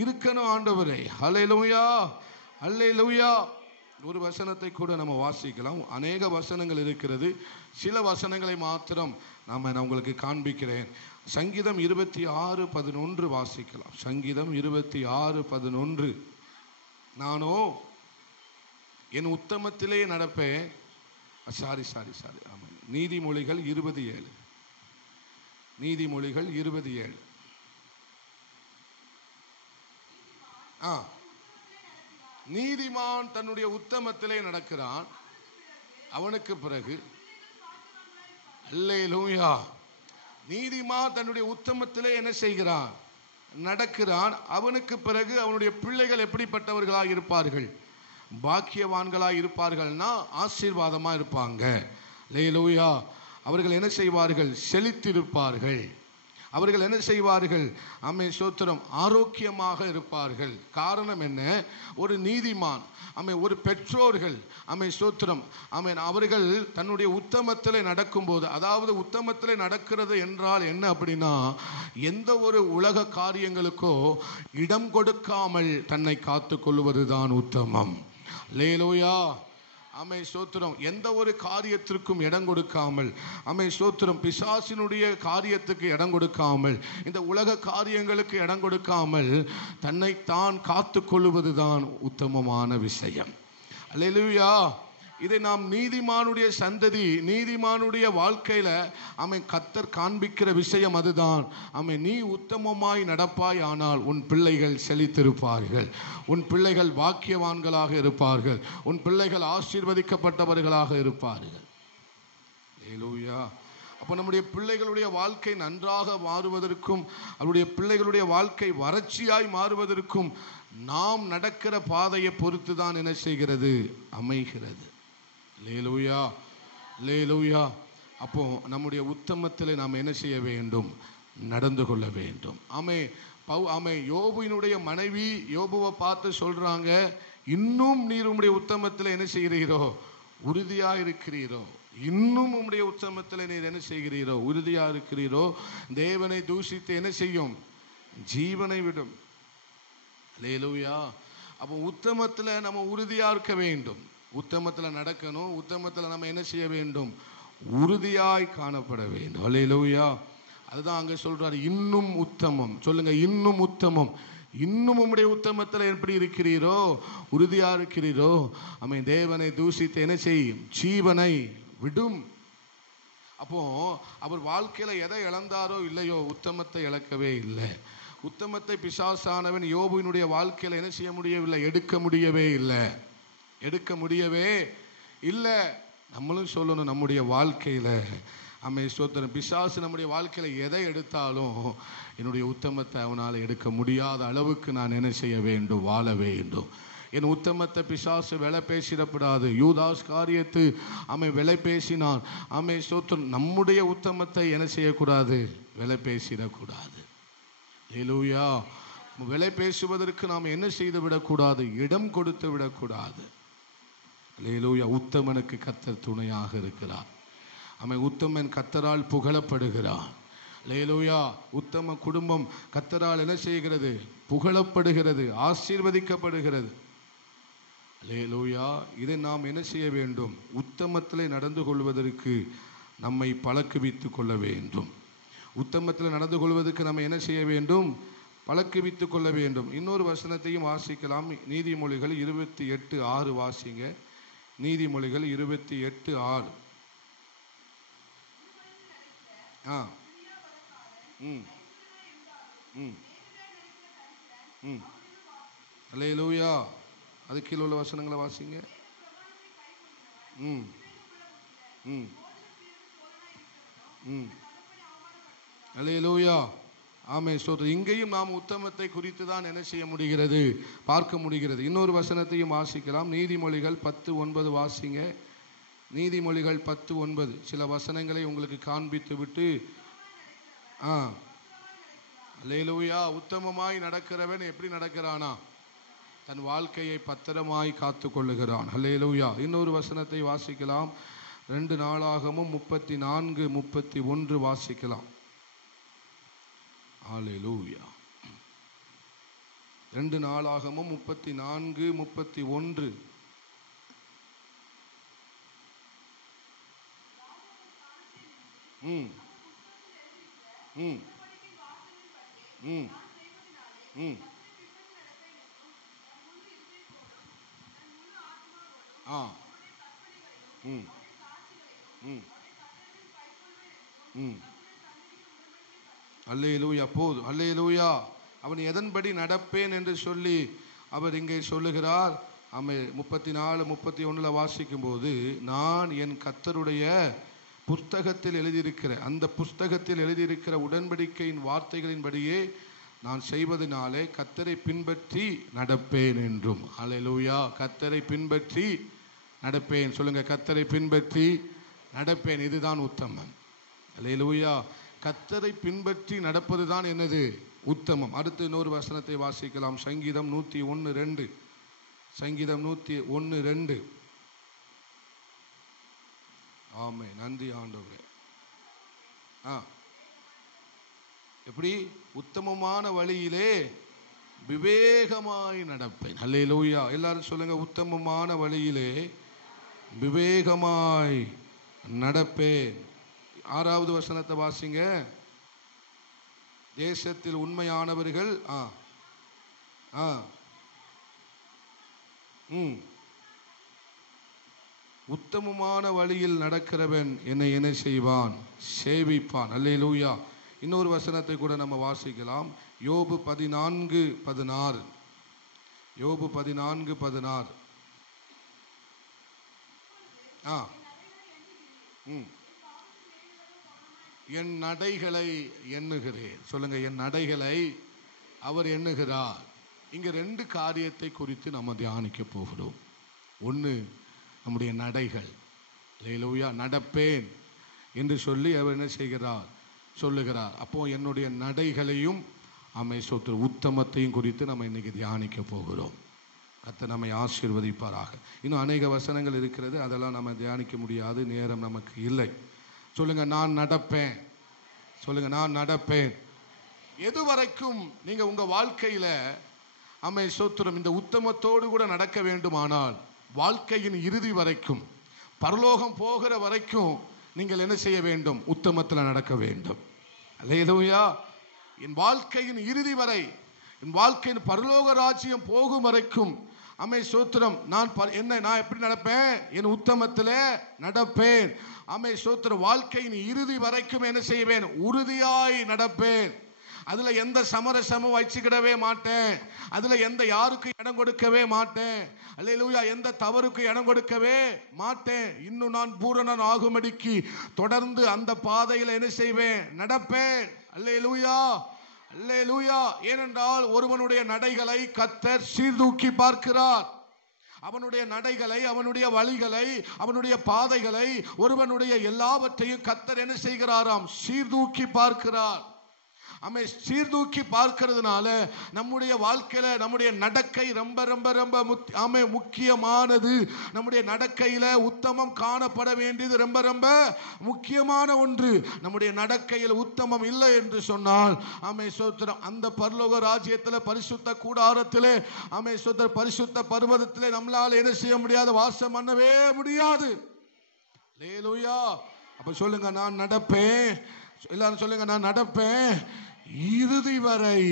இருக்கணும் ஆண்டவரே. அல்லேலூயா, அல்லேலூயா. ஒரு வசனத்தை கூட நம்ம வாசிக்கலாம். அநேக வசனங்கள் இருக்கிறது, சில வசனங்களை மாத்திரம் நான் உங்களுக்கு காண்பிக்கிறேன். சங்கீதம் 26:11 வாசிக்கலாம். சங்கீதம் 26:11. நானோ என் உத்தமத்திலே நடப்பேன். சாரி ஆமாம், நீதிமொழிகள் 27. நீதிமொழிகள் 27. நீதிமான் தன்னுடைய உத்தமத்திலே நடக்கிறான், அவனுக்கு பிறகு அல்லேலூயா. நீதிமான் தன்னுடைய உத்தமத்திலே என்ன செய்கிறான், நடக்கிறான். அவனுக்கு பிறகு அவனுடைய பிள்ளைகள் எப்படிப்பட்டவர்களாக இருப்பார்கள், பாக்கியவான்களாக இருப்பார்கள்னா ஆசீர்வாதமாக இருப்பாங்க. அல்லேலூயா. அவர்கள் என்ன செய்வார்கள், செழித்திருப்பார்கள். அவர்கள் என்ன செய்வார்கள், ஸ்தோத்திரம், ஆரோக்கியமாக இருப்பார்கள். காரணம் என்ன, ஒரு நீதிமான், ஒரு பெற்றோர்கள், ஸ்தோத்திரம், அவர்கள் தன்னுடைய உத்தமத்திலே நடக்கும்போது, அதாவது உத்தமத்திலே நடக்கிறது என்றால் என்ன அப்படின்னா, எந்த ஒரு உலக காரியங்களுக்கோ இடம் கொடுக்காமல் தன்னை காத்து கொள்வதுதான் உத்தமம். அல்லேலூயா. ஸ்தோத்திரம். எந்த ஒரு காரியத்திற்கும் இடம் கொடுக்காமல், ஸ்தோத்திரம், பிசாசினுடைய காரியத்துக்கு இடம் கொடுக்காமல், இந்த உலக காரியங்களுக்கு இடம் கொடுக்காமல் தன்னைத்தான் காத்து கொள்வதுதான் உத்தமமான விஷயம். அல்லேலூயா. இதை நாம் நீதிமானுடைய சந்ததி, நீதிமானுடைய வாழ்க்கையில கர்த்தர் காண்பிக்கிற விஷயம் அதுதான். நீ உத்தமமாய் நடப்பாய், ஆனால் உன் பிள்ளைகள் செழித்திருப்பார்கள், உன் பிள்ளைகள் பாக்கியவான்களாக இருப்பார்கள், உன் பிள்ளைகள் ஆசீர்வதிக்கப்பட்டவர்களாக இருப்பார்கள். அல்லேலூயா. அப்போ நம்முடைய பிள்ளைகளுடைய வாழ்க்கை நன்றாக மாறுவதற்கும், அவருடைய பிள்ளைகளுடைய வாழ்க்கை வறட்சியாய் மாறுவதற்கும் நாம் நடக்கிற பாதையை பொறுத்து தான் என்ன செய்கிறது, அமைகிறது. அல்லேலூயா, அல்லேலூயா. அப்போ நம்முடைய உத்தமத்தில் நாம் என்ன செய்ய வேண்டும், நடந்து கொள்ள வேண்டும். யோபுவினுடைய மனைவி யோபுவை பார்த்து சொல்றாங்க, இன்னும் நீர் உம்முடைய உத்தமத்தில் என்ன செய்கிறீரோ, உறுதியா இருக்கிறீரோ. இன்னும் உம்முடைய உத்தமத்தில் நீர் என்ன செய்கிறீரோ, உறுதியா இருக்கிறீரோ. தேவனை தூஷித்து என்ன செய்யும், ஜீவனை விடும். அல்லேலூயா. அப்போ உத்தமத்தில் நம்ம உறுதியா இருக்க வேண்டும், உத்தமத்தில் நடக்கணும். உத்தமத்தில் நம்ம என்ன செய்ய வேண்டும், உறுதியாய் காணப்பட வேண்டும். அல்லேலூயா. அதுதான் அங்கே சொல்றாரு, இன்னும் உத்தமம். சொல்லுங்க, இன்னும் உத்தமம். இன்னும் உம்முடைய உத்தமத்தில் எப்படி இருக்கிறீரோ, உறுதியா இருக்கிறீரோ. தேவனை தூஷித்து என்ன செய்யும், ஜீவனை விடும். அப்போ அவர் வாழ்க்கையில எதை இழந்தாரோ இல்லையோ, உத்தமத்தை இழக்கவே இல்லை. உத்தமத்தை பிசாசானவன் யோபுவினுடைய வாழ்க்கையில என்ன செய்ய முடியவில்லை, எடுக்க முடியவே இல்லை, எடுக்க முடியவே இல்லை. நம்மளும் சொல்லணும், நம்முடைய வாழ்க்கையில ஸ்தோத்திரம், பிசாசு நம்முடைய வாழ்க்கையில எதை எடுத்தாலும் என்னுடைய உத்தமத்தை அவனால் எடுக்க முடியாத அளவுக்கு நான் என்ன செய்ய வேண்டும், வாழ வேண்டும். என் உத்தமத்தை பிசாசு விலை பேசிடப்படாது. யூதாஸ் காரியத்து விலை பேசினான். ஸ்தோத்திரம், நம்முடைய உத்தமத்தை என்ன செய்யக்கூடாது, விலை பேசிடக்கூடாது. அல்லேலூயா. விலை பேசுவதற்கு நாம் என்ன செய்து விடக்கூடாது, இடம் கொடுத்து விடக்கூடாது. அல்லேலூயா. உத்தமனுக்கு கர்த்தர் துணையாக இருக்கிறார். உத்தமன் கர்த்தரால் புகழப்படுகிறான். அல்லேலூயா. உத்தம குடும்பம் கர்த்தரால் என்ன செய்கிறது, புகழப்படுகிறது, ஆசீர்வதிக்கப்படுகிறது. அல்லேலூயா. இதை நாம் என்ன செய்ய வேண்டும்? உத்தமத்திலே நடந்து கொள்வதற்கு நம்மை பழக்குவித்துக் கொள்ள வேண்டும். உத்தமத்தில் நடந்து கொள்வதற்கு நம்ம என்ன செய்ய வேண்டும்? பழக்குவித்துக் கொள்ள வேண்டும். இன்னொரு வசனத்தையும் வாசிக்கலாம். நீதிமொழிகள் 28:6 வாசிங்க. நீதிமொழிகள் 28:6. அல்லேலூயா. அது கீழே உள்ள வசனங்களை வாசிங்க. அல்லேலூயா. ஆமே ஸ்தோத்திரம். இங்கேயும் நாம் உத்தமத்தை குறித்து தான் என்ன செய்ய முடிகிறது? பார்க்க முடிகிறது. இன்னொரு வசனத்தையும் வாசிக்கலாம். நீதிமொழிகள் 10:9 வாசிங்க. நீதிமொழிகள் 10:9 சில வசனங்களை உங்களுக்கு காண்பித்து விட்டு அல்லேலூயா. உத்தமமாய் நடக்கிறவன் எப்படி நடக்கிறானா? தன் வாழ்க்கையை பத்திரமாய் காத்து கொள்ளுகிறான். அல்லேலூயா. இன்னொரு வசனத்தை வாசிக்கலாம். 2 நாளாகமும் 34:31 வாசிக்கலாம். அல்லேலூயா. 2 நாளாகமும் 34:31. அல்லேலூயா. போதும். அல்லேலூயா. அவன் எதன்படி நடப்பேன் என்று சொல்லி அவர் இங்கே சொல்லுகிறார். ஆமே 34:31 வாசிக்கும் போது, நான் என் கர்த்தருடைய புஸ்தகத்தில் எழுதியிருக்கிற அந்த புஸ்தகத்தில் எழுதியிருக்கிற உடன்படிக்கையின் வார்த்தைகளின்படியே நான் செய்வதனாலே கர்த்தரை பின்பற்றி நடப்பேன் என்றும். அல்லேலூயா. கர்த்தரை பின்பற்றி நடப்பேன். சொல்லுங்க, கர்த்தரை பின்பற்றி நடப்பேன். இதுதான் உத்தமம். அல்லேலூயா. கர்த்தரை பின்பற்றி நடப்பது தான் என்னது? உத்தமம். அடுத்து இன்னொரு வசனத்தை வாசிக்கலாம். சங்கீதம் 101:2. சங்கீதம் 101:2. ஆமே. நன்றி ஆண்டவரே. எப்படி? உத்தமமான வழியிலே விவேகமாய் நடப்பேன். அல்லேலூயா. எல்லாரும் சொல்லுங்க, உத்தமமான வழியிலே விவேகமாய் நடப்பேன். 6வது வசனத்தை வாசிங்க. தேசத்தில் உண்மையானவர்கள் உத்தமமான வழியில் நடக்கிறவன் என்னை என்ன செய்வான்? சேவிப்பான். அல்லேலூயா. இன்னொரு வசனத்தை கூட நம்ம வாசிக்கலாம். யோபு 14:16. யோபு 14:16. என் நடைகளை எண்ணுகிறேன். சொல்லுங்க, என் நடைகளை அவர் எண்ணுகிறார். இங்க 2 காரியத்தை குறித்து நம்ம தியானிக்க போகிறோம். ஒன்று, நம்முடைய நடைகள். அல்லேலூயா. நடப்பேன் என்று சொல்லி அவர் என்ன செய்கிறார்? சொல்லுகிறார். அப்போ என்னுடைய நடைகளையும் சோத்திர உத்தமத்தையும் குறித்து நம்ம இன்னைக்கு தியானிக்க போகிறோம். கர்த்தர் நம்மை ஆசீர்வதிப்பாராக. இன்னும் அநேக வசனங்கள் இருக்கிறது, அதெல்லாம் நம்ம தியானிக்க முடியாது, நேரம் நமக்கு இல்லை. சொல்லுங்க, நான் நடப்பேன். சொல்லுங்க, நான் நடப்பேன். எது வரைக்கும் நீங்க உங்க வாழ்க்கையில சோத்திரம் இந்த உத்தமத்தோடு கூட நடக்க வேண்டுமானால், வாழ்க்கையின் இறுதி வரைக்கும், பரலோகம் போகிற வரைக்கும் நீங்கள் என்ன செய்ய வேண்டும்? உத்தமத்தில் நடக்க வேண்டும். அல்லேலூயா. என் வாழ்க்கையின் இறுதி வரை, என் வாழ்க்கையின் பரலோக ராஜ்யம் போகும் வரைக்கும் சோத்திரம் நான் எப்படி நடப்பேன்? என் உத்தமத்தில் நடப்பேன். சோத்திரம் வாழ்க்கையின் இறுதி வரைக்கும் என்ன செய்வேன்? உறுதியாய் நடப்பேன். அதுல எந்த சமரசமும் வச்சுக்கிடவே மாட்டேன். அதுல எந்த யாருக்கு இடம் கொடுக்கவே மாட்டேன். அல்லேலூயா. எந்த தவறுக்கு இடம் கொடுக்கவே மாட்டேன். இன்னும் நான் பூரணன் ஆகும்படிக்கு தொடர்ந்து அந்த பாதையில் என்ன செய்வேன்? நடப்பேன். அல்லேலூயா. அல்லேலூயா. ஏனென்றால் ஒருவனுடைய நடைகளை கர்த்தர் சீர்தூக்கி பார்க்கிறார். அவனுடைய நடைகளை, அவனுடைய வழிகளை, அவனுடைய பாதைகளை, ஒருவனுடைய எல்லாவற்றையும் கர்த்தர் என்ன செய்கிறாராம்? சீர்தூக்கி பார்க்கிறார். ஆமே சீர்தூக்கி பார்க்கிறதுனால நம்முடைய வாழ்க்கையில நம்முடைய நடக்கை ரொம்ப ரொம்ப ரொம்ப ஆமே முக்கியமானது. நம்முடைய நடக்கையில உத்தமம் காணப்பட வேண்டியது ரொம்ப ரொம்ப முக்கியமான ஒன்று. நம்முடைய நடக்கையில் உத்தமம் இல்லை என்று சொன்னால் ஆமே ஸ்தோத்திரம் அந்த பரலோக ராஜ்யத்தில் பரிசுத்த கூடாரத்திலே ஆமே ஸ்தோத்திரம் பரிசுத்த பர்வதத்திலே நம்மளால என்ன செய்ய முடியாது, வாசம் பண்ணவே முடியாது. அல்லேலூயா. அப்ப சொல்லுங்க, நான் நடப்பேன். எல்லாரும் சொல்லுங்க, நான் நடப்பேன் இறுதி வரை.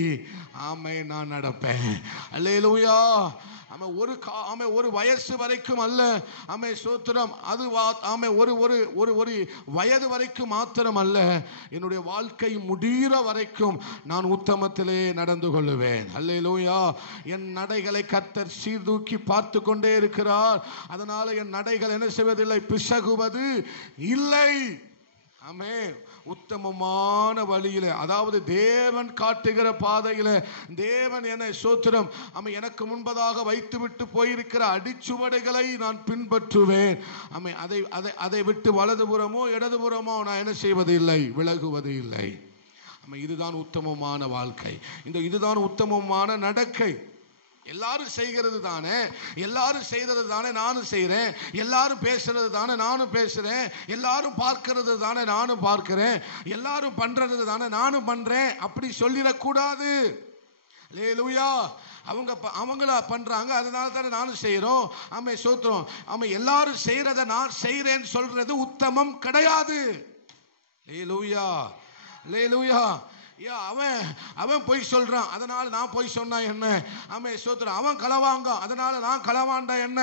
ஆமே நான் நடப்பேன். அல்லேலூயா. ஆமே ஒரு வயசு வரைக்கும் அல்ல. ஆமே ஸ்தோத்திரம். அது ஆமே ஒரு ஒரு ஒரு ஒரு வயது வரைக்கும் மாத்திரம் அல்ல, என்னுடைய வாழ்க்கை முடிகிற வரைக்கும் நான் உத்தமத்திலே நடந்து கொள்ளுவேன். அல்லேலூயா. என் நடைகளை கர்த்தர் சீர்தூக்கி பார்த்து கொண்டே இருக்கிறார். அதனால என் நடைகள் என்ன செய்வதில்லை, பிசகுவது இல்லை. ஆமே உத்தமமான வழியில, அதாவது தேவன் காட்டுகிற பாதையில, தேவன் என்னை ஸ்தோத்திரம் ஆமே எனக்கு முன்பதாக வைத்துவிட்டு போயிருக்கிற அடிச்சுவடைகளை நான் பின்பற்றுவேன். ஆமே அதை அதை அதை விட்டு வலதுபுறமோ இடதுபுறமோ நான் என்ன செய்வது இல்லை, விலகுவது இல்லை. ஆமே இதுதான் உத்தமமான வாழ்க்கை. இதுதான் உத்தமமான நடக்கை. எல்லாரும் செய்கிறது தானே, எல்லாரும் செய்தது தானே நானும் செய்கிறேன், எல்லாரும் பேசுறது தானே நானும் பேசுறேன், எல்லாரும் பார்க்கிறது தானே நானும் பார்க்கிறேன், எல்லாரும் பண்றது தானே நானும் பண்றேன், அப்படி சொல்லிடக்கூடாது. அல்லேலூயா. அவங்கள பண்றாங்க, அதனால தானே நானும் செய்யறோம். ஆமே ஸ்தோத்திரம். ஆமே எல்லாரும் செய்யறத நான் செய்யறேன்னு சொல்றது உத்தமம் கிடையாது. அல்லேலூயா. அல்லேலூயா. அவன் பொய் சொல்றான், அதனால நான் பொய் சொன்னா என்ன? ஆமே ஸ்தோத்திரம். அவன் களவாங்க, அதனால நான் களவாண்டா என்ன?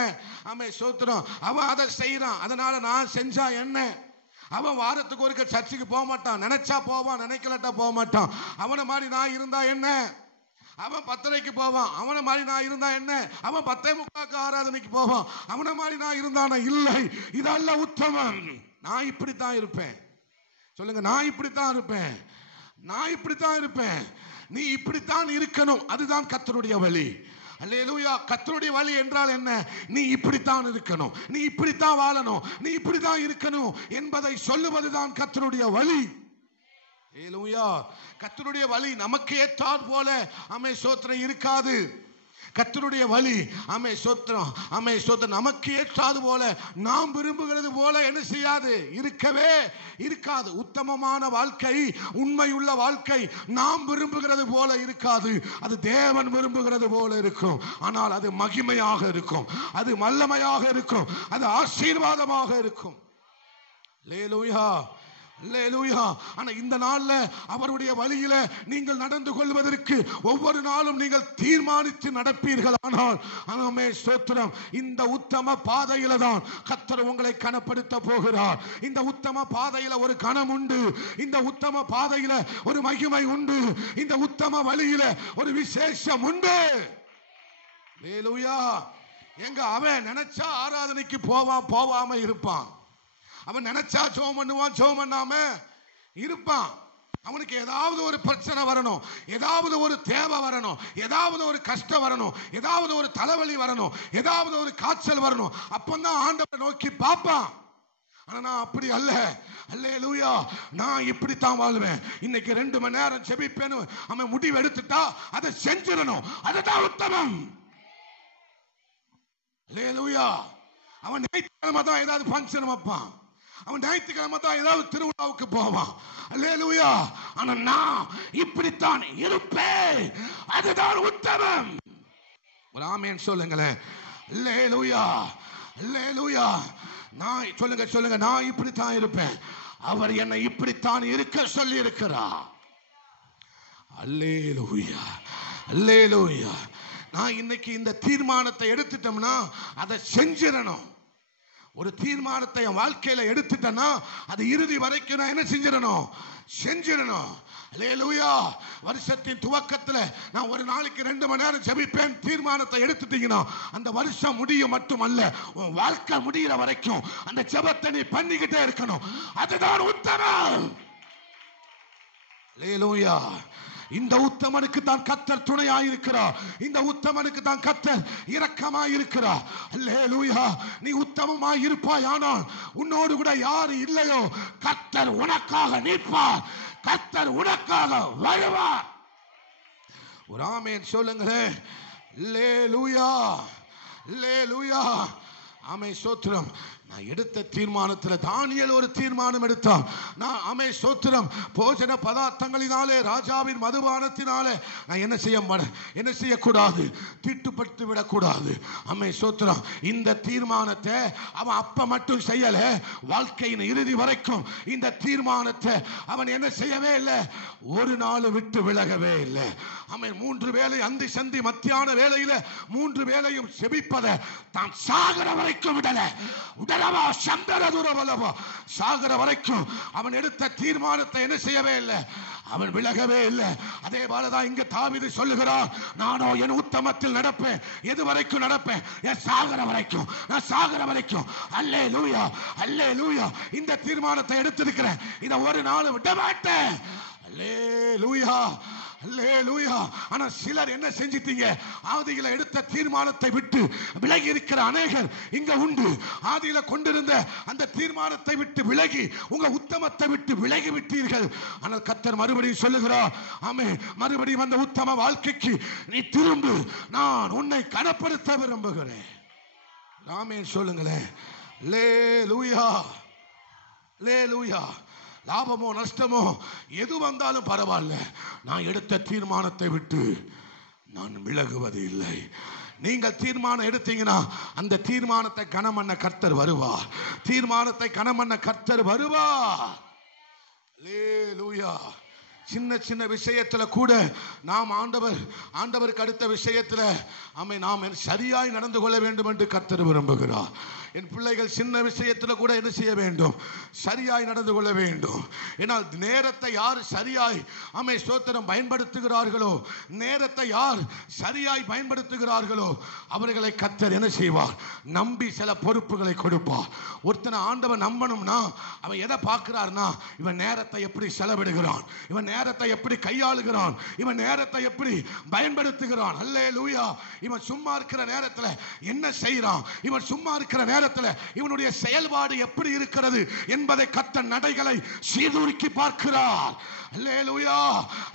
ஆமே ஸ்தோத்திரம். அவன் அதை செய்யறான், அதனால நான் செஞ்சா என்ன? அவன் வாரத்துக்கு ஒருக்க சர்ச்சுக்கு போக மாட்டான், நினைச்சா போவான், நினைக்கலட்டா போக மாட்டான். அவனை மாதிரி நான் இருந்தா என்ன? அவன் 10:30க்கு போவான், அவனை மாதிரி நான் இருந்தா என்ன? அவன் 10:45 ஆராதனைக்கு போவான், அவனை மாதிரி நான் இருந்தானா? இல்லை, இதல்ல உத்தமம். நான் இப்படித்தான் இருப்பேன். சொல்லுங்க, நான் இப்படித்தான் இருப்பேன். நான் இப்படித்தான் இருப்பேன். நீ இப்படித்தான் இருக்கணும். அதுதான் கர்த்தருடைய வழி. அல்லேலூயா. கர்த்தருடைய வழி என்றால் என்ன? நீ இப்படித்தான் இருக்கணும், நீ இப்படித்தான் வாழணும், நீ இப்படித்தான் இருக்கணும் என்பதை சொல்லுவதுதான் கர்த்தருடைய வழி. அல்லேலூயா. கர்த்தருடைய வழி நமக்கு ஏற்றாற் போல ஆமே ஸ்தோத்திரம் இருக்காது. கர்த்தருடைய வழி ஆமே ஸ்தோத்திரம் ஆமே ஸ்தோத்திரம் நமக்கு ஏற்றாது போல, நாம் விரும்புகிறது போல என்ன செய்யாது, இருக்கவே இருக்காது. உத்தமமான வாழ்க்கை, உண்மையுள்ள வாழ்க்கை நாம் விரும்புகிறது போல இருக்காது. அது தேவன் விரும்புகிறது போல இருக்கும். ஆனால் அது மகிமையாக இருக்கும், அது வல்லமையாக இருக்கும், அது ஆசீர்வாதமாக இருக்கும். அல்லேலூயா. அல்லேலூயா. ஆனா இந்த நாள்ல அவருடைய வழியில நீங்கள் நடந்து கொள்வதற்கு ஒவ்வொரு நாளும் நீங்கள் தீர்மானித்து நடப்பீர்கள். ஆனால் ஆமே ஸ்தோத்திரம், இந்த உத்தம பாதையில தான் கர்த்தர் உங்களை கனப்படுத்த போகிறார். இந்த உத்தம பாதையில ஒரு கனம் உண்டு, இந்த உத்தம பாதையில ஒரு மகிமை உண்டு, இந்த உத்தம வழியில ஒரு விசேஷம் உண்டு. அல்லேலூயா. எங்க அவன் நினைச்சா ஆராதனைக்கு போவாம இருப்பான், அவன் நினைச்சா ஜெபம் பண்ணுவான், ஜெபம் பண்ணாம இருப்பான். அவனுக்கு ஏதாவது ஒரு பிரச்சனை வரணும், ஏதாவது ஒரு தேவை வரணும், ஏதாவது ஒரு கஷ்டம் வரணும், ஏதாவது ஒரு தலைவலி வரணும், ஏதாவது ஒரு காய்ச்சல் வரணும், அப்பந்தான் ஆண்டவரை நோக்கி பார்ப்பான். ஆனா நான் அப்படி அல்ல. அல்லேலூயா. நான் இப்படித்தான் வாழ்வேன். இன்னைக்கு 2 மணி நேரம் ஜெபிப்பேன்னு அவன் முடிவு எடுத்துட்டா அதை செஞ்சிடணும், அதுதான் உத்தமம். அல்லேலூயா. அவன் ஞாயிற்றுக்கிழமை தான் ஏதாவது ஃபங்க்ஷன் வைப்பான், அவன் ஞாயிற்றுக்கிழமை தான் ஏதாவது திருவிழாவுக்கு போவான். அல்லேலூயா. ஆனா நான் இப்படித்தான் இருப்பேன், அதுதான் உத்தமம். ஒரு ஆமென் சொல்லுங்களேன். அல்லேலூயா. அல்லேலூயா. நான் சொல்லுங்க, நான் இப்படித்தான் இருப்பேன், அவர் என்னை இப்படித்தான் இருக்க சொல்லி இருக்கிறார். அல்லேலூயா. அல்லேலூயா. நான் இன்னைக்கு இந்த தீர்மானத்தை எடுத்துட்டோம்னா அதை செஞ்சிடணும். ஒரு தீர்மானத்தை என் வாழ்க்கையில எடுத்துட்டேன்னா அது இறுதி வரைக்கும் நான் என்ன செஞ்சிடணும், செஞ்சிடணும். அல்லேலூயா. வருஷத்தின் துவக்கத்தில் நான் ஒரு நாளைக்கு 2 மணி நேரம் ஜெபிப்பேன் தீர்மானத்தை எடுத்துட்டீங்கன்னா அந்த வருஷம் முடியும் மட்டுமல்ல, உன் வாழ்க்கை முடிகிற வரைக்கும் அந்த ஜெபத்தை நீ பண்ணிக்கிட்டே இருக்கணும். அதுதான் உத்தமம். அல்லேலூயா. இந்த உத்தமனுக்கு தான் கர்த்தர் துணையாயிருக்கிறார், இந்த உத்தமனுக்கு தான் கர்த்தர் இரக்கமாயிருக்கிறார். அல்லேலூயா. நீ உத்தமமாய் இருப்பாய், ஆனால் உன்னோடு கூட யாரு இல்லையோ கர்த்தர் உனக்காக நிற்பார், கர்த்தர் உனக்காக வருவார். ஒரு ஆமென் சொல்லுங்களேன். அல்லேலூயா, அல்லேலூயா. ஆமென் ஸ்தோத்திரம். நான் எடுத்த தீர்மானத்தில் தானியேல் ஒரு தீர்மானம் எடுத்தான். நான் ஆமென் ஸ்தோத்திரம், போஜன பதார்த்தங்களினாலே ராஜாவின் மதுபானத்தினாலே நான் என்ன செய்யக்கூடாது, தீட்டுப்பட்டு விடக்கூடாது. ஆமென் ஸ்தோத்திரம். இந்த தீர்மானத்தை அவன் அப்ப மட்டும் செய்யல, வாழ்க்கையின் இறுதி வரைக்கும் இந்த தீர்மானத்தை அவன் என்ன செய்யவே இல்லை, ஒரு நாள் விட்டு விலகவே இல்லை. ஆமென். 3 வேளை அந்தி சந்தி மத்தியான வேளையில 3 வேளையும் செபிப்பதை தான் சாகர வரைக்கும் விடல. உடலவா சந்தர துரவலவா சாகர வரைக்கும் அவன் எடுத்த தீர்மானத்தை என்ன செய்யவே இல்லை, அவன் விலகவே இல்லை. அதே போலதான் இங்க தாவீது சொல்லுகிறார், நானோ என் உத்தமத்தில் நடப்பேன். எது வரைக்கும் நடப்பேன்? என் சாகர வரைக்கும். நான் சாகர வரைக்கும். அல்லேலூயா, அல்லேலூயா. இந்த தீர்மானத்தை எடுத்திருக்கிறேன், இதை ஒரு நாள் விட மாட்டேன். அல்லேலூயா, அல்லேலூயா. ஆனா சிலர் என்ன செஞ்சிட்டீங்க, ஆதியில எடுத்த தீர்மானத்தை விட்டு விலகி இருக்கிற அநேகர் இங்க உண்டு. ஆதியில கொண்டிருந்த அந்த தீர்மானத்தை விட்டு விலகி உங்க உத்தமத்தை விட்டு விலகி விட்டீர்கள். ஆனால் கர்த்தர் மறுபடியும் சொல்லுகிறார், ஆமே, மறுபடியும் அந்த உத்தம வாழ்க்கைக்கு நீ திரும்பு, நான் உன்னை கனப்படுத்த விரும்புகிறேன். ஆமென் சொல்லுங்களேன். அல்லேலூயா, அல்லேலூயா. லாபமோ நஷ்டமோ எது வந்தாலும் பரவாயில்ல, நான் எடுத்த தீர்மானத்தை விட்டு நான் விலகுவது இல்லை. நீங்கள் தீர்மானம் எடுத்தீங்கன்னா அந்த தீர்மானத்தை கனம் பண்ண கர்த்தர் வருவார். தீர்மானத்தை கனம் பண்ண கர்த்தர் வருவார். அல்லேலூயா. சின்ன சின்ன விஷயத்துல கூட நாம் ஆண்டவருக்கு அடுத்த விஷயத்துல நாம் சரியாய் நடந்து கொள்ள வேண்டும் என்று கர்த்தர் விரும்புகிறார். என் பிள்ளைகள் சின்ன விஷயத்துல கூட என்ன செய்ய வேண்டும், சரியாய் நடந்து கொள்ள வேண்டும். ஏனால் நேரத்தை யார் சரியாய் ஸ்தோத்திரம் பயன்படுத்துகிறார்களோ, நேரத்தை யார் சரியாய் பயன்படுத்துகிறார்களோ அவர்களை கர்த்தர் என்ன செய்வார், நம்பி சில பொறுப்புகளை கொடுப்பார். ஒருத்தனை ஆண்டவன் நம்பணும்னா அவன் எதை பார்க்கிறார்னா, இவன் நேரத்தை எப்படி செலவிடுகிறான், இவன் நேரத்தை எப்படி கையாளுகிறான், இவன் நேரத்தை எப்படி பயன்படுத்துகிறான். அல்லேலூயா. இவன் சும்மா இருக்கிற நேரத்தில் என்ன செய்யறான், இவன் சும்மா இருக்கிற நேரத்தில் இவனுடைய செயல்பாடு எப்படி இருக்கிறது என்பதை கர்த்தர் நடைகளை சீர்தூக்கி பார்க்கிறார். அல்லேலூயா,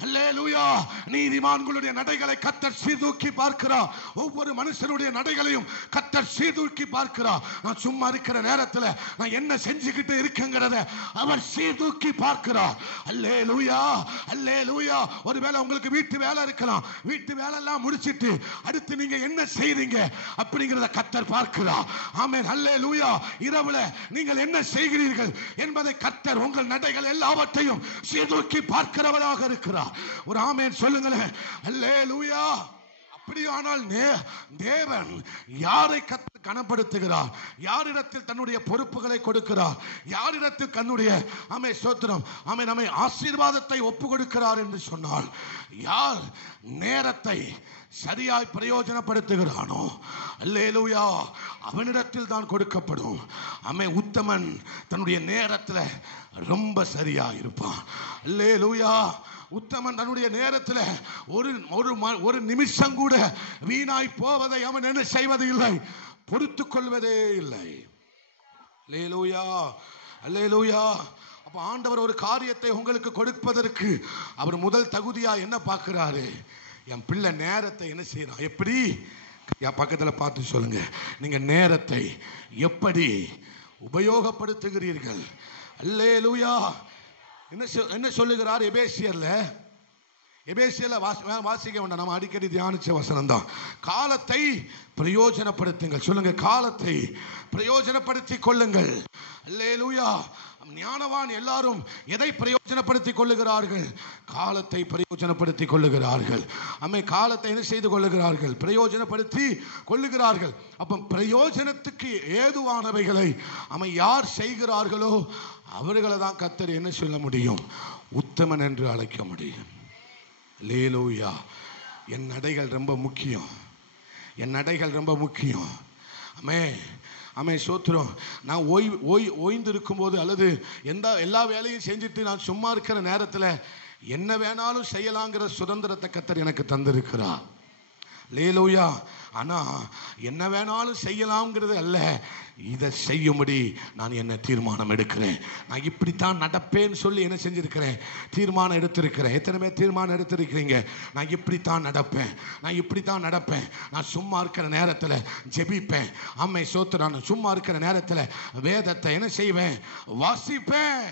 அல்லேலூயா. நீதிமான்களுடைய நடைகளை கர்த்தர் சீர்தூக்கி பார்க்கிறார். ஒவ்வொரு மனுஷனுடைய நடைகளையும் கர்த்தர் சீர்தூக்கி பார்க்கிறார். நான் சும்மா இருக்கிற நேரத்தில் நான் என்ன செஞ்சுக்கிட்டு இருக்கேங்கிறத அவர் சீர்தூக்கி பார்க்கிறார். அல்லேலூயா, அல்லேலூயா. ஒருவேளை உங்களுக்கு வீட்டு வேலை இருக்கலாம், வீட்டு வேலை எல்லாம் முடிச்சிட்டு அடுத்து நீங்க என்ன செய்றீங்க அப்படிங்கறத கர்த்தர் பார்க்கிறார். ஆமென், அல்லேலூயா. இரவுல நீங்கள் என்ன செய்கிறீர்கள் என்பதை கர்த்தர் உங்கள் நடைகள் எல்லாவற்றையும் சீர்தூக்கி பார்க்கிறவராக இருக்கிறார். ஒரு ஆமென் சொல்லுங்களேன். அல்லேலூயா. அப்படியானால் தேவன் யாரை கனப்படுத்துகிறார், யாரிடத்தில் தன்னுடைய பொறுப்புகளை கொடுக்கிறார், யாரிடத்தில் தன்னுடைய ஸ்தோத்திரம் நம்மை ஆசீர்வாதத்தை ஒப்பு கொடுக்கிறார் என்று சொன்னால், யார் நேரத்தை சரியாய் பிரயோஜனப்படுத்துகிறானோ அல்லேலூயா அவனிடத்தில் தான் கொடுக்கப்படும். உத்தமன் தன்னுடைய நேரத்தில் ரொம்ப சரியா இருப்பான். அல்லேலூயா. உத்தமன் தன்னுடைய நேரத்தில் ஒரு நிமிஷம் கூட வீணாய் போவதை அவன் என்ன செய்வது இல்லை, பொறுத்துக் கொள்வதே இல்லை. அல்லேலூயா, அல்லேலூயா. அப்ப ஆண்டவர் ஒரு காரியத்தை உங்களுக்கு கொடுப்பதற்கு அவர் முதல் தகுதியா என்ன பார்க்கிறாரு, என் பிள்ளை நேரத்தை என்ன செய்யறான், எப்படி பக்கத்தில் பார்த்து சொல்லுங்க, நீங்க நேரத்தை எப்படி உபயோகப்படுத்துகிறீர்கள். அல்லேலூயா. என்ன சொல்லுகிறார் எபேசியர்ல வாசிக்க வேண்டாம், நம்ம அடிக்கடி தியானிச்ச வசனம் தான். காலத்தை பிரயோஜனப்படுத்துங்கள். சொல்லுங்க, காலத்தை பிரயோஜனப்படுத்திக் கொள்ளுங்கள். அல்லேலூயா. ஞானவான் எல்லாரும் எதை பிரயோஜனப்படுத்திக் கொள்ளுகிறார்கள், காலத்தை பிரயோஜனப்படுத்திக் கொள்ளுகிறார்கள். காலத்தை என்ன செய்து கொள்ளுகிறார்கள், பிரயோஜனப்படுத்தி கொள்ளுகிறார்கள். அப்ப பிரயோஜனத்துக்கு ஏதுவானவைகளை யார் செய்கிறார்களோ அவர்களை தான் கர்த்தர் என்ன சொல்ல முடியும், உத்தமன் என்று அழைக்க முடியும். அல்லேலூயா. என் நடைகள் ரொம்ப முக்கியம், என் நடைகள் ரொம்ப முக்கியம். சோத்திரம். நான் ஓய்ந்திருக்கும் போது அல்லது எல்லா வேலையும் செஞ்சுட்டு நான் சும்மா இருக்கிற நேரத்தில் என்ன வேணாலும் செய்யலாங்கிற சுதந்திரத்தை கர்த்தர் எனக்கு தந்திருக்கிறார். அல்லேலூயா. ஆனா என்ன வேணாலும் செய்யலாம்ங்கிறது அல்ல, இதை செய்யும்படி நான் என்ன தீர்மானம் எடுக்கிறேன். நான் இப்படித்தான் நடப்பேன்னு சொல்லி என்ன செஞ்சிருக்கிறேன், தீர்மானம் எடுத்திருக்கிறேன். எத்தனை பேர் தீர்மானம் எடுத்திருக்கிறீங்க? நான் இப்படித்தான் நடப்பேன், நான் இப்படித்தான் நடப்பேன். நான் சும்மா இருக்கிற நேரத்தில் ஜெபிப்பேன். ஆமை சோத்து. நான் சும்மா இருக்கிற நேரத்தில் வேதத்தை என்ன செய்வேன், வாசிப்பேன்.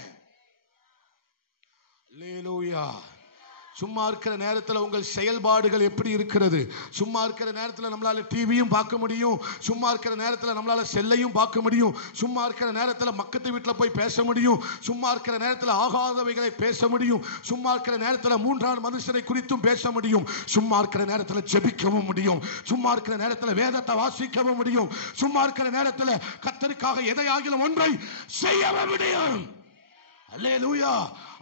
அல்லேலூயா. சும்மா இருக்கிற நேரத்தில் உங்கள் செயல்பாடுகள் எப்படி இருக்கிறது? சும்மா இருக்கிற நேரத்தில் நம்மளால டிவியும் பார்க்க முடியும், சும்மா இருக்கிற நேரத்தில் நம்மளால செல்லையும் பார்க்க முடியும், சும்மா இருக்கிற நேரத்தில் பக்கத்து வீட்டில் போய் பேச முடியும், சும்மா இருக்கிற நேரத்தில் ஆகாதவைகளை பேச முடியும், சும்மா இருக்கிற நேரத்தில் மூன்றாம் மனுஷரை குறித்தும் பேச முடியும், சும்மா இருக்கிற நேரத்தில் ஜெபிக்கவும் முடியும், சும்மா இருக்கிற நேரத்தில் வேதத்தை வாசிக்கவும் முடியும், சும்மா இருக்கிற நேரத்தில் கர்த்தருக்காக எதையாகிலும் ஒன்றை செய்யவும் முடியும். அல்லேலூயா.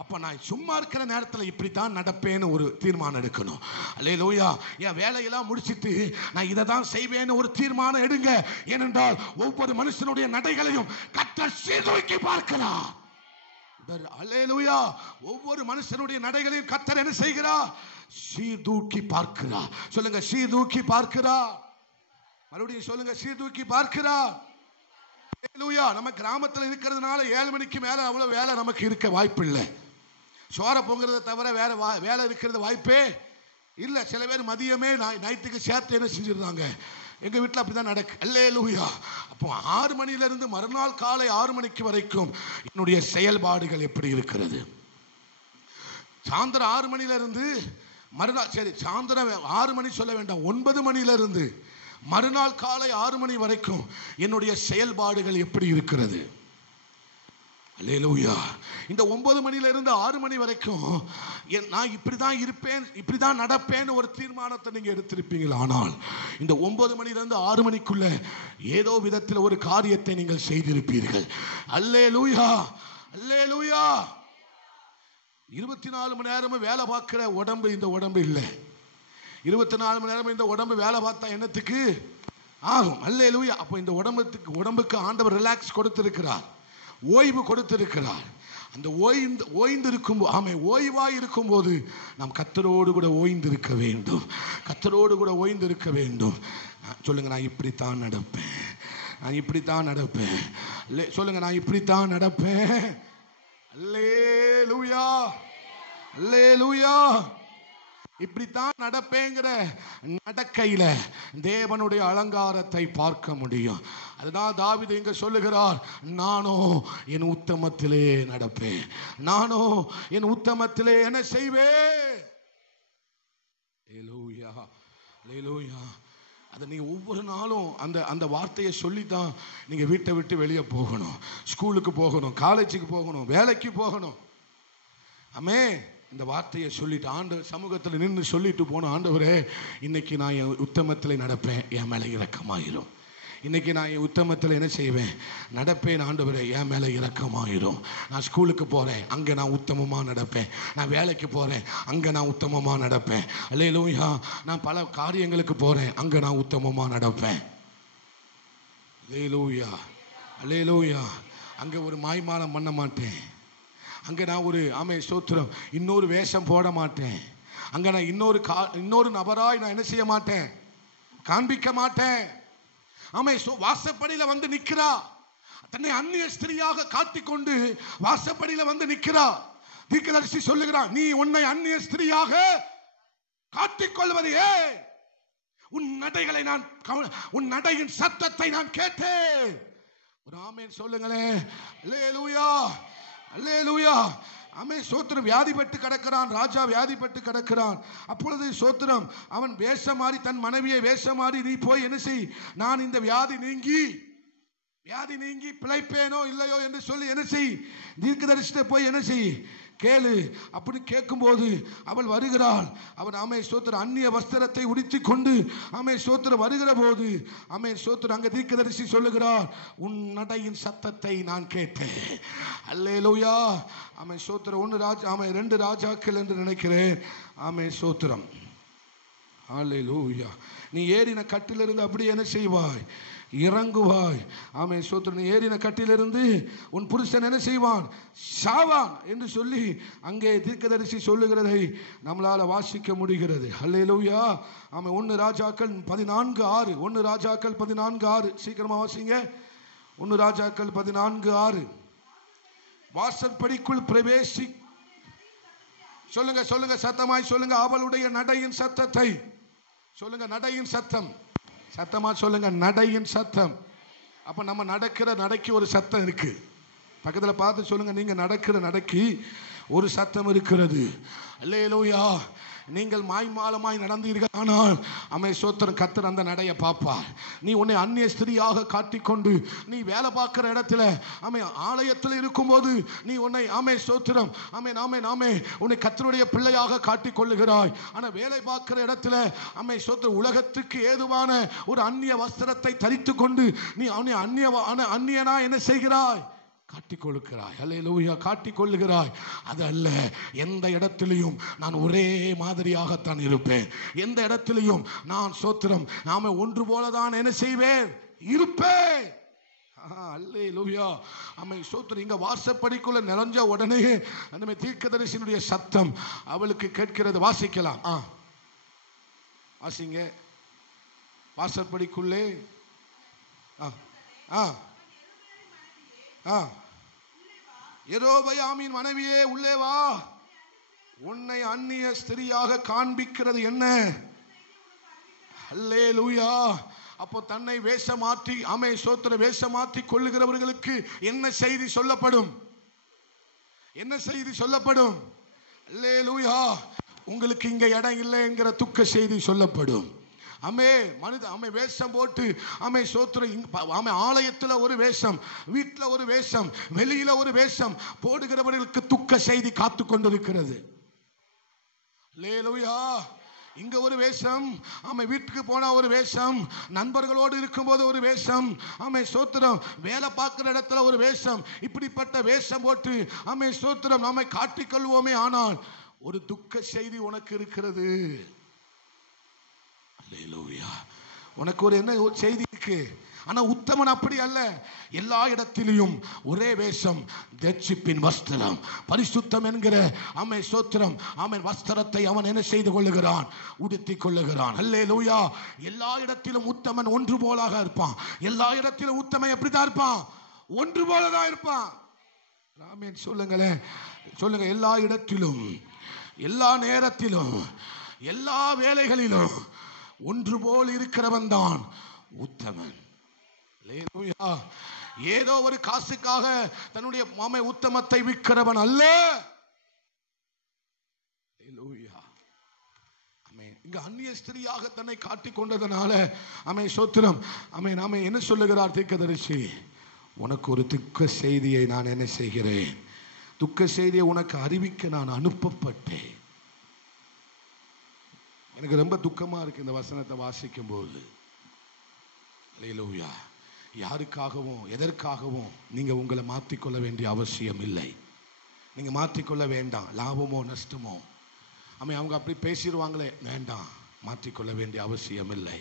அப்ப நான் சும்மா இருக்கிற நேரத்தில் இப்படித்தான் நடப்பேன்னு ஒரு தீர்மானம் எடுக்கணும். அல்லேலூயா. என் வேலையெல்லாம் முடிச்சிட்டு நான் இதை தான் செய்வேன்னு ஒரு தீர்மானம் எடுங்க. ஏனென்றால் ஒவ்வொரு மனுஷனுடைய நடைகளையும் கர்த்தர் சீர்தூக்கி பார்க்கிறார். அல்லேலூயா. ஒவ்வொரு மனுஷனுடைய நடைகளையும் கர்த்தர் என்ன செய்கிறார், சீர்தூக்கி பார்க்கிறார். சொல்லுங்க, சீர்தூக்கி பார்க்கிறார். மறுபடியும் சொல்லுங்க, சீர்தூக்கி பார்க்கிறார். நம்ம கிராமத்தில் இருக்கிறதுனால 7 மணிக்கு மேல அவ்வளவு வேலை நமக்கு இருக்க வாய்ப்பு இல்லை. சோற பொங்குறதை தவிர வேற வேலை இருக்கிறது வாய்ப்பே இல்லை. சில பேர் மதியமே நைட்டுக்கு சேர்த்து என்ன செஞ்சிருந்தாங்க. எங்க வீட்டில் அப்படிதான் நடக்கு. அல்லேலூயா. அப்போ 6 மணியிலிருந்து மறுநாள் காலை 6 மணிக்கு வரைக்கும் என்னுடைய செயல்பாடுகள் எப்படி இருக்கிறது? சாயந்தரம் 6 மணியிலிருந்து மறுநாள், சரி சாயந்தரம் 6 மணி சொல்ல வேண்டாம், 9 மணியிலிருந்து மறுநாள் காலை 6 மணி வரைக்கும் என்னுடைய செயல்பாடுகள் எப்படி இருக்கிறது? அல்லேலூயா. இந்த 9 மணியிலிருந்து 6 மணி வரைக்கும் நான் இப்படிதான் இருப்பேன், இப்படிதான் நடப்பேன்னு ஒரு தீர்மானத்தை நீங்க எடுத்திருப்பீங்களா? ஆனால் இந்த 9 மணியிலிருந்து 6 மணிக்குள்ள ஏதோ விதத்தில் ஒரு காரியத்தை நீங்கள் செய்திருப்பீர்கள். அல்லேலூயா. அல்லேலூயா. 24 மணி நேரமும் வேலை பார்க்கிற உடம்பு இந்த உடம்பு இல்லை. 24 மணி நேரம் இந்த உடம்பு வேலை பார்த்தா என்னத்துக்கு ஆகும்? அல்லேலூயா. அப்போ இந்த உடம்புக்கு ஆண்டவர் ரிலாக்ஸ் கொடுத்திருக்கிறார், ஓய்வு கொடுத்திருக்கிறார். அந்த ஓய்ந்து இருக்கும், ஆமை ஓய்வாய் இருக்கும் போது நாம் கர்த்தரோடு கூட ஓய்ந்து இருக்க வேண்டும், கர்த்தரோடு கூட ஓய்ந்து இருக்க வேண்டும். சொல்லுங்க, நான் இப்படித்தான் நடப்பேன், நான் இப்படித்தான் நடப்பேன். சொல்லுங்க, நான் இப்படித்தான் நடப்பேன். அல்லேலூயா. அல்லேலூயா. இப்படித்தான் நடப்பேங்கிற நடக்கையில தேவனுடைய அலங்காரத்தை பார்க்க முடியும். அதுதான் தாவீது இங்க சொல்லுகிறார், நானோ என் உத்தமத்திலே நடப்பேன், நானோ என் உத்தமத்திலே என்ன செய்வேன். அல்லேலூயா. அல்லேலூயா. அதை நீங்க ஒவ்வொரு நாளும் அந்த வார்த்தையை சொல்லித்தான் நீங்க வீட்டை விட்டு வெளியே போகணும், ஸ்கூலுக்கு போகணும், காலேஜுக்கு போகணும், வேலைக்கு போகணும். ஆமே. இந்த வார்த்தையை சொல்லிட்டு ஆண்டவர் சமூகத்தில் நின்று சொல்லிட்டு போன, ஆண்டவரே இன்னைக்கு நான் என் உத்தமத்தில் நடப்பேன், என் மேலே இரக்கமாயிரும். இன்னைக்கு நான் என் உத்தமத்தில் என்ன செய்வேன், நடப்பேன். ஆண்டவரே என் மேலே இரக்கமாயிரும். நான் ஸ்கூலுக்கு போகிறேன், அங்கே நான் உத்தமமாக நடப்பேன். நான் வேலைக்கு போகிறேன், அங்கே நான் உத்தமமாக நடப்பேன். அல்லேலூயா. நான் பல காரியங்களுக்கு போகிறேன், அங்கே நான் உத்தமமாக நடப்பேன். அல்லேலூயா. அல்லேலூயா. அங்கே ஒரு மாய்மாலம் பண்ண மாட்டேன், அங்கே நான் ஒரு ஆமை ஸ்தோத்திரம் இன்னொரு வேஷம் போட மாட்டேன், அங்கே நான் இன்னொரு நபராய் நான் என்ன செய்ய மாட்டேன், காண்பிக்க மாட்டேன். ஆமை வாசப்படியில் வந்து நிற்கிறா, தன்னை அந்நிய ஸ்திரியாக காட்டிக்கொண்டு வாசப்படியில் வந்து நிற்கிறா. தீர்க்கதரிசி சொல்லுகிறான், நீ உன்னை அந்நிய ஸ்திரியாக காட்டிக்கொள்வது ஏன்? உன் நடைகளை நான், உன் நடையின் சத்தத்தை நான் கேட்டேன். ஒரு ஆமென் சொல்லுங்களேன். அல்லேலூயா. அல்லேலூயா. ஆமென். சோத்திரம். வியாதிப்பட்டு கிடக்கிறான் ராஜா, வியாதிப்பட்டு கிடக்கிறான். அப்பொழுது சோத்திரம் அவன் வேஷம் மாறி, தன் மனைவியை வேஷம் மாறி, நீ போய் என்ன செய், நான் இந்த வியாதி நீங்கி பிழைப்பேனோ இல்லையோ என்று சொல்லி என்ன செய், தீர்க்கதரிசிட்ட போய் என்ன செய், கேளு. அப்படி கேட்கும்போது அவள் வருகிறாள். அவன் ஆமே ஸ்தோத்திரம் அந்நிய வஸ்திரத்தை உடுத்தி கொண்டு ஆமே ஸ்தோத்திரம் வருகிற போது ஆமே ஸ்தோத்திரம் அங்கே தீர்க்கதரிசி சொல்லுகிறார், உன் நடையின் சத்தத்தை நான் கேட்டேன். அல்லேலூயா. ஆமே ஸ்தோத்திரம். 1 ராஜா, ஆமே 2 ராஜாக்கள் என்று நினைக்கிறேன். ஆமே ஸ்தோத்திரம். அல்லேலூயா. நீ ஏறின கட்டிலிருந்து அப்படியே என்ன செய்வாய், இறங்குவாய். ஆமென் ஸ்தோத்திரம். ஏறின கட்டிலிருந்து உன் புருஷன் என்ன செய்வான்? சாவான் என்று சொல்லி அங்கே தீர்க்கதரிசி சொல்லுகிறதை நம்மளால வாசிக்க முடிகிறது. அல்லேலூயா. ஆமென். 1 ராஜாக்கள் 14:6. 1 ராஜாக்கள் 14:6. சீக்கிரமா வாசிங்க. 1 ராஜாக்கள் 14:6. வாசற்படிக்குள் பிரவேசி. சொல்லுங்க சொல்லுங்க, சத்தமாய் சொல்லுங்க. அவளுடைய நடையின் சத்தத்தை சொல்லுங்க. நடையின் சத்தம். சத்தமா சொல்லுங்க, நடையின் சத்தம். அப்ப நம்ம நடக்கிற நடைக்கு ஒரு சத்தம் இருக்கு. பக்கத்துல பார்த்து சொல்லுங்க, நீங்க நடக்கிற நடைக்கு ஒரு சத்தம் இருக்கிறது. அல்லேலூயா. நீங்கள் மாய்மாலமாய் நடந்தீர்கள், ஆனால் அமை சோத்திரம் கர்த்தர் அந்த நடைய பார்ப்பார். நீ உன்னை அந்நிய ஸ்திரியாக காட்டிக்கொண்டு நீ வேலை பார்க்கிற இடத்துல அமை ஆலயத்தில் இருக்கும்போது நீ உன்னை ஆமை சோத்திரம் ஆமை உன்னை கர்த்தருடைய பிள்ளையாக காட்டிக்கொள்ளுகிறாய். ஆனால் வேலை பார்க்கிற இடத்துல அமை சோத்திரம் உலகத்துக்கு ஏதுவான ஒரு அந்நிய வஸ்திரத்தை தரித்து கொண்டு நீ அவனை அந்நியனா என்ன செய்கிறாய்? காட்டிக்கொள்ளுகிறாய். அல்லேலூயா. காட்டிக்கொள்ளுகிறாய். அது அல்ல. எந்த இடத்திலையும் நான் ஒரே மாதிரியாகத்தான் இருப்பேன். எந்த இடத்திலையும் நான் சோத்திரம் நாம ஒன்று போலதான் என்ன செய்வேன்? இருப்பேன். அல்லேலூயா. அம்மை சோத்திரம். இங்க வாசப்படிக்குள்ள நுழைஞ்ச உடனே அந்த தீர்க்கதரிசியினுடைய சத்தம் அவளுக்கு கேட்கிறது. வாசிக்கலாம். வாசிங்க. வாசப்படிக்குள்ளே யெரொபெயாமின் மனைவியே உள்ளே வா. உன்னை அந்நிய ஸ்திரியாக காண்பிக்கிறது என்ன? அல்லேலூயா. அப்போ தன்னை வேஷமாற்றி ஆமே சோத்திர வேஷமாற்றி கொள்ளுகிறவர்களுக்கு என்ன செய்தி சொல்லப்படும்? என்ன செய்தி சொல்லப்படும்? அல்லேலூயா. உங்களுக்கு இங்க இடம் இல்லை என்கிற துக்க செய்தி சொல்லப்படும். அமே மனித அமை வேஷம் போட்டு அமை சோத்திரம் அமை ஆலயத்தில் ஒரு வேஷம், வீட்டில் ஒரு வேஷம், வெளியில ஒரு வேஷம் போடுகிறவர்களுக்கு துக்க செய்தி காத்து கொண்டிருக்கிறது. அல்லேலூயா. இங்க ஒரு வேஷம், ஆமை வீட்டுக்கு போனா ஒரு வேஷம், நண்பர்களோடு இருக்கும்போது ஒரு வேஷம், ஆமை சோத்திரம் வேலை பார்க்கிற இடத்துல ஒரு வேஷம். இப்படிப்பட்ட வேஷம் போட்டு ஆமை சோத்திரம் நம்மை காட்டிக்கொள்வோமே. ஆனால் ஒரு துக்க செய்தி உனக்கு இருக்கிறது. அல்லேலூயா. உனக்கு ஒரு என்ன செய்தி இருக்கு? ஆனா உத்தமன் அப்படி அல்ல. எல்லா இடத்திலும் ஒரே வேஷம், ரட்சிப்பின் வஸ்திரம், பரிசுத்தம் என்கிற ஆமை சோத்திரம் ஆமை வஸ்திரத்தை அவன் என்ன செய்து கொள்ளுகிறான்? உடுத்திக் கொள்ளுகிறான். அல்லேலூயா. எல்லா இடத்திலும் உத்தமன் ஒன்று போலாக இருப்பான். எல்லா இடத்திலும் உத்தமன் எப்படிதான் இருப்பான்? ஒன்று போலதான் இருப்பான். ஆமென் சொல்லுங்களேன். சொல்லுங்க. எல்லா இடத்திலும், எல்லா நேரத்திலும், எல்லா வேலைகளிலும் ஒன்று போல் இருக்கிறவன் தான் உத்தமன். ஏதோ ஒரு காசுக்காக தன்னுடைய மாமை உத்தமத்தை விற்கிறவன் அல்ல. இங்க அந்நிய ஸ்திரியாக தன்னை காட்டிக் கொண்டதனால அமை சோத்திரம் அமை நாம என்ன சொல்லுகிறார் தீர்க்கதரிசி? உனக்கு ஒரு துக்க செய்தியை நான் என்ன செய்கிறேன்? துக்க செய்தியை உனக்கு அறிவிக்க நான் அனுப்பப்பட்டேன். எனக்கு ரொம்ப துக்கமா இருக்கு இந்த வசனத்தை வாசிக்கும் போது. அல்லேலூயா. யாருக்காகவும் எதற்காகவும் நீங்க உங்களை மாற்றிக்கொள்ள வேண்டிய அவசியம் இல்லை. நீங்க மாற்றிக்கொள்ள வேண்டாம். லாபமோ நஷ்டமோ அவங்க அப்படி பேசிடுவாங்களே, வேண்டாம். மாற்றிக்கொள்ள வேண்டிய அவசியம் இல்லை.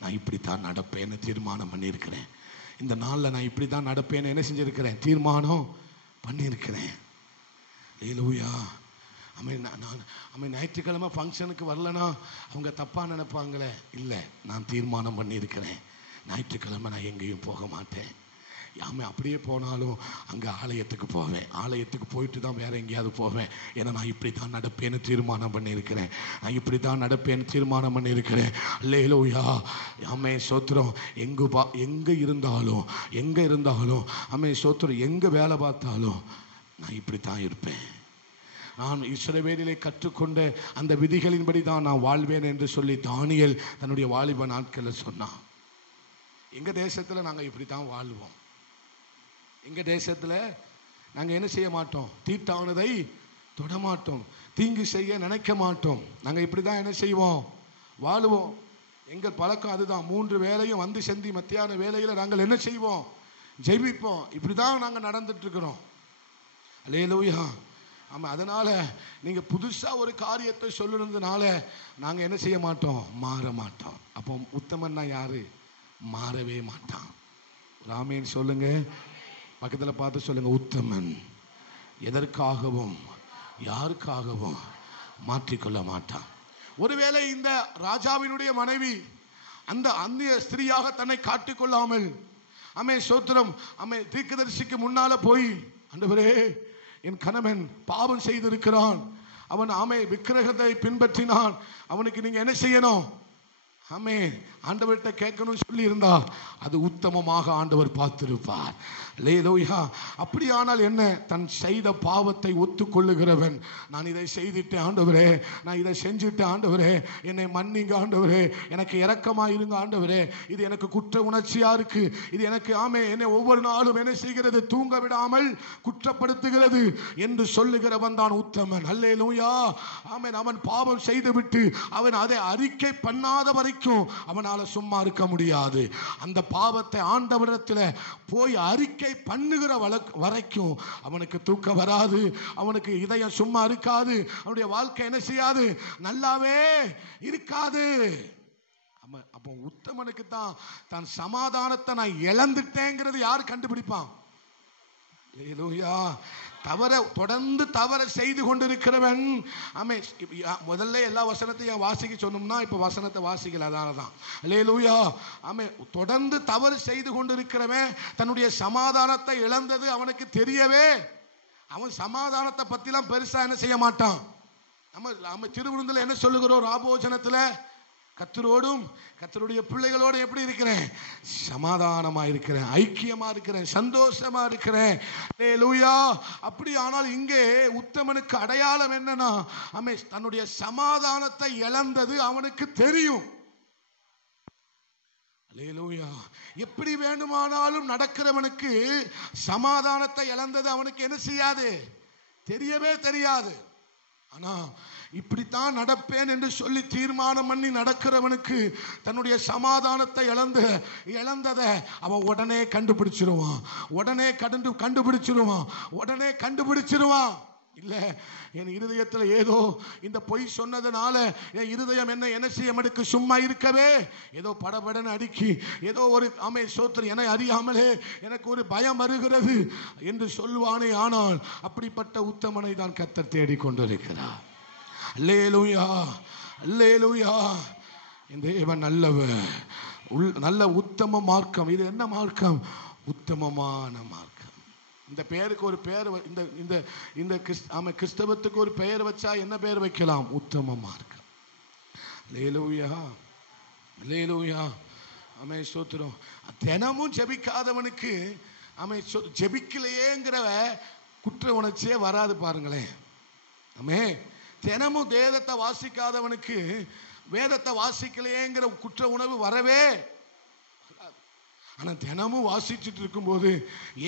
நான் இப்படித்தான் நடப்பேன்னு தீர்மானம் பண்ணியிருக்கிறேன். இந்த நாளில் நான் இப்படி தான் நடப்பேன்னு என்ன செஞ்சிருக்கிறேன்? தீர்மானம் பண்ணியிருக்கிறேன். அல்லேலூயா. ஞாயிற்றுக்கிழமை ஃபங்க்ஷனுக்கு வரலன்னா அவங்க தப்பா நினைப்பாங்களே. இல்லை, நான் தீர்மானம் பண்ணியிருக்கிறேன். ஞாயிற்றுக்கிழமை நான் எங்கேயும் போக மாட்டேன். அப்படியே போனாலும் அங்கே ஆலயத்துக்கு போவேன். ஆலயத்துக்கு போயிட்டு தான் வேற எங்கேயாவது போவேன். ஏன்னா நான் இப்படி தான் நடப்பேன்னு தீர்மானம் பண்ணியிருக்கிறேன். நான் இப்படி தான் நடப்பேன்னு தீர்மானம் பண்ணியிருக்கிறேன். அல்லேலூயா. அம்மே சோத்திரம். எங்கே இருந்தாலும் அம்மே சோத்திரம் எங்கே வேலை பார்த்தாலும் நான் இப்படி தான் இருப்பேன். நான் இஸ்ரவேலிலே கற்றுக்கொண்ட அந்த விதிகளின்படி தான் நான் வாழ்வேன் என்று சொல்லி தானியேல் தன்னுடைய வாலிப நாட்களில் சொன்னான். எங்க தேசத்தில் நாங்கள் இப்படி தான் வாழ்வோம். எங்க தேசத்தில் நாங்கள் என்ன செய்ய மாட்டோம்? தீட்டானதை தொடமாட்டோம், தீங்கு செய்ய நினைக்க மாட்டோம். நாங்கள் இப்படி தான் என்ன செய்வோம்? வாழுவோம். எங்கள் பழக்கம் அதுதான். 3 வேளையும் வந்து செந்தி மத்தியான வேளையில் நாங்கள் என்ன செய்வோம்? ஜெபிப்போம். இப்படி தான் நாங்கள் நடந்துட்டு இருக்கிறோம். அல்லேலூயா. ஆமாம். அதனால நீங்கள் புதுசாக ஒரு காரியத்தை சொல்லுறதுனால நாங்கள் என்ன செய்ய மாட்டோம்? மாற மாட்டோம். அப்போ உத்தமன்னா யாரு? மாறவே மாட்டான். ராமேன் சொல்லுங்க, பக்கத்தில் பார்த்து சொல்லுங்க, உத்தமன் எதற்காகவும் யாருக்காகவும் மாற்றிக்கொள்ள மாட்டான். ஒருவேளை இந்த ராஜாவினுடைய மனைவி அந்த அந்நிய ஸ்திரீயாக தன்னை காட்டிக்கொள்ளாமல் சோத்திரம் தீர்க்கதரிசிக்கு முன்னால போய், ஆண்டவரே என் கணவன் பாவம் செய்திருக்கிறான், அவன் விக்கிரகத்தை பின்பற்றினான், அவனுக்கு நீங்க என்ன செய்யணும்? ஆண்டவர்கிட்ட கேட்கணும் சொல்லி இருந்தா அது உத்தமமாக ஆண்டவர் பார்த்திருப்பார். அல்லேலூயா. அப்படியானால் என்ன? தன் செய்த பாவத்தை ஒத்துக்கொள்ளுகிறவன், நான் இதை செய்துட்டேன் ஆண்டவரே, நான் இதை செஞ்சுட்டேன் ஆண்டவரே, என்னை மன்னிங்க ஆண்டவரே, எனக்கு இரக்கமா இருங்க ஆண்டவரே, இது எனக்கு குற்ற உணர்ச்சியா இருக்கு, இது எனக்கு என்னை ஒவ்வொரு நாளும் என்ன செய்கிறது? தூங்க விடாமல் குற்றப்படுத்துகிறது என்று சொல்லுகிறவன் தான் உத்தமன். அல்லேலூயா. அவன் பாவம் செய்துவிட்டு அவன் அதை அறிக்கை பண்ணாத வரைக்கும் அவனால சும்மா இருக்க முடியாது. அந்த பாவத்தை ஆண்டவரிடத்தில் போய் அறிக்கை பண்ணுகிற வரைக்கும் அவனுக்கு தூக்கம் வராது, அவனுக்கு இதயம் சும்மா இருக்காது, அவனுடைய வாழ்க்கை என்ன செய்யாது? நல்லாவே இருக்காது. அப்போ உத்தமனுக்கு தான் தன் சமாதானத்தை நான் இழந்துட்டேங்கிறது யார் கண்டுபிடிப்பான்? தொடர்ந்து தவற செய்து கொண்டிருக்கிறவன். முதல்ல எல்லா வசனத்தையும் வாசிக்க சொன்னோம்னா இப்ப வசனத்தை வாசிக்கல, அதனாலதான். அல்லேலூயா. தொடர்ந்து தவறு செய்து கொண்டிருக்கிறவன் தன்னுடைய சமாதானத்தை இழந்தது அவனுக்கு தெரியவே, அவன் சமாதானத்தை பத்திலாம் பெருசா என்ன செய்ய மாட்டான். நம்ம திருவிருந்தில் என்ன சொல்லுகிறோம்? ராபோஜனத்துல கர்த்தரோடும் கர்த்தருடைய பிள்ளைகளோடு எப்படி இருக்கிறேன்? சமாதானமா இருக்கிறேன், ஐக்கியமா இருக்கிறேன், சந்தோஷமா இருக்கிறேன். அல்லேலூயா. அப்படி ஆனால் இங்கே உத்தமனுக்கு அடையாளம் என்னன்னா, தன்னுடைய சமாதானத்தை இழந்தது அவனுக்கு தெரியும். அல்லேலூயா. எப்படி வேண்டுமானாலும் நடக்கிறவனுக்கு சமாதானத்தை இழந்தது அவனுக்கு என்ன செய்யாது? தெரியவே தெரியாது. ஆனா இப்படித்தான் நடப்பேன் என்று சொல்லி தீர்மானம் பண்ணி நடக்கிறவனுக்கு தன்னுடைய சமாதானத்தை இழந்ததை அவன் உடனே கண்டுபிடிச்சிருவான், உடனே கண்டுபிடிச்சிருவான். இல்ல, என் இருதயத்தில் ஏதோ இந்த பொய் சொன்னதுனால என் இருதயம் என்ன செய்ய மடுக்கு சும்மா இருக்கவே, ஏதோ படபடன்னு அடிக்கி, ஏதோ ஒரு சோத்திரம் என அறியாமலே எனக்கு ஒரு பயம் வருகிறது என்று சொல்வானே. ஆனால் அப்படிப்பட்ட உத்தமனை தான் கர்த்தர் தேடிக்கொண்டிருக்கிறார். அல்லேலூயா, அல்லேலூயா. இந்த தேவன் நல்லவர், நல்ல உத்தம மார்க்கம். இது என்ன மார்க்கம்? உத்தமமான மார்க்கம். இந்த பெயருக்கு ஒரு பெயர், இந்த கிறிஸ்தவத்துக்கு ஒரு பெயர் வச்சா என்ன பெயர் வைக்கலாம்? உத்தம மார்க்கம். அல்லேலூயா, அல்லேலூயா. ஸ்தோத்திரம். தினமும் ஜெபிக்காதவனுக்கு ஜெபிக்கலையேங்கிற குற்ற உணர்ச்சியே வராது. பாருங்களேன். தினமும் வேதத்தை வாசிக்காதவனுக்கு வேதத்தை வாசிக்கலையேங்கிற குற்ற உணர்வு வரவே. ஆனா தினமும் வாசிச்சுட்டு இருக்கும்போது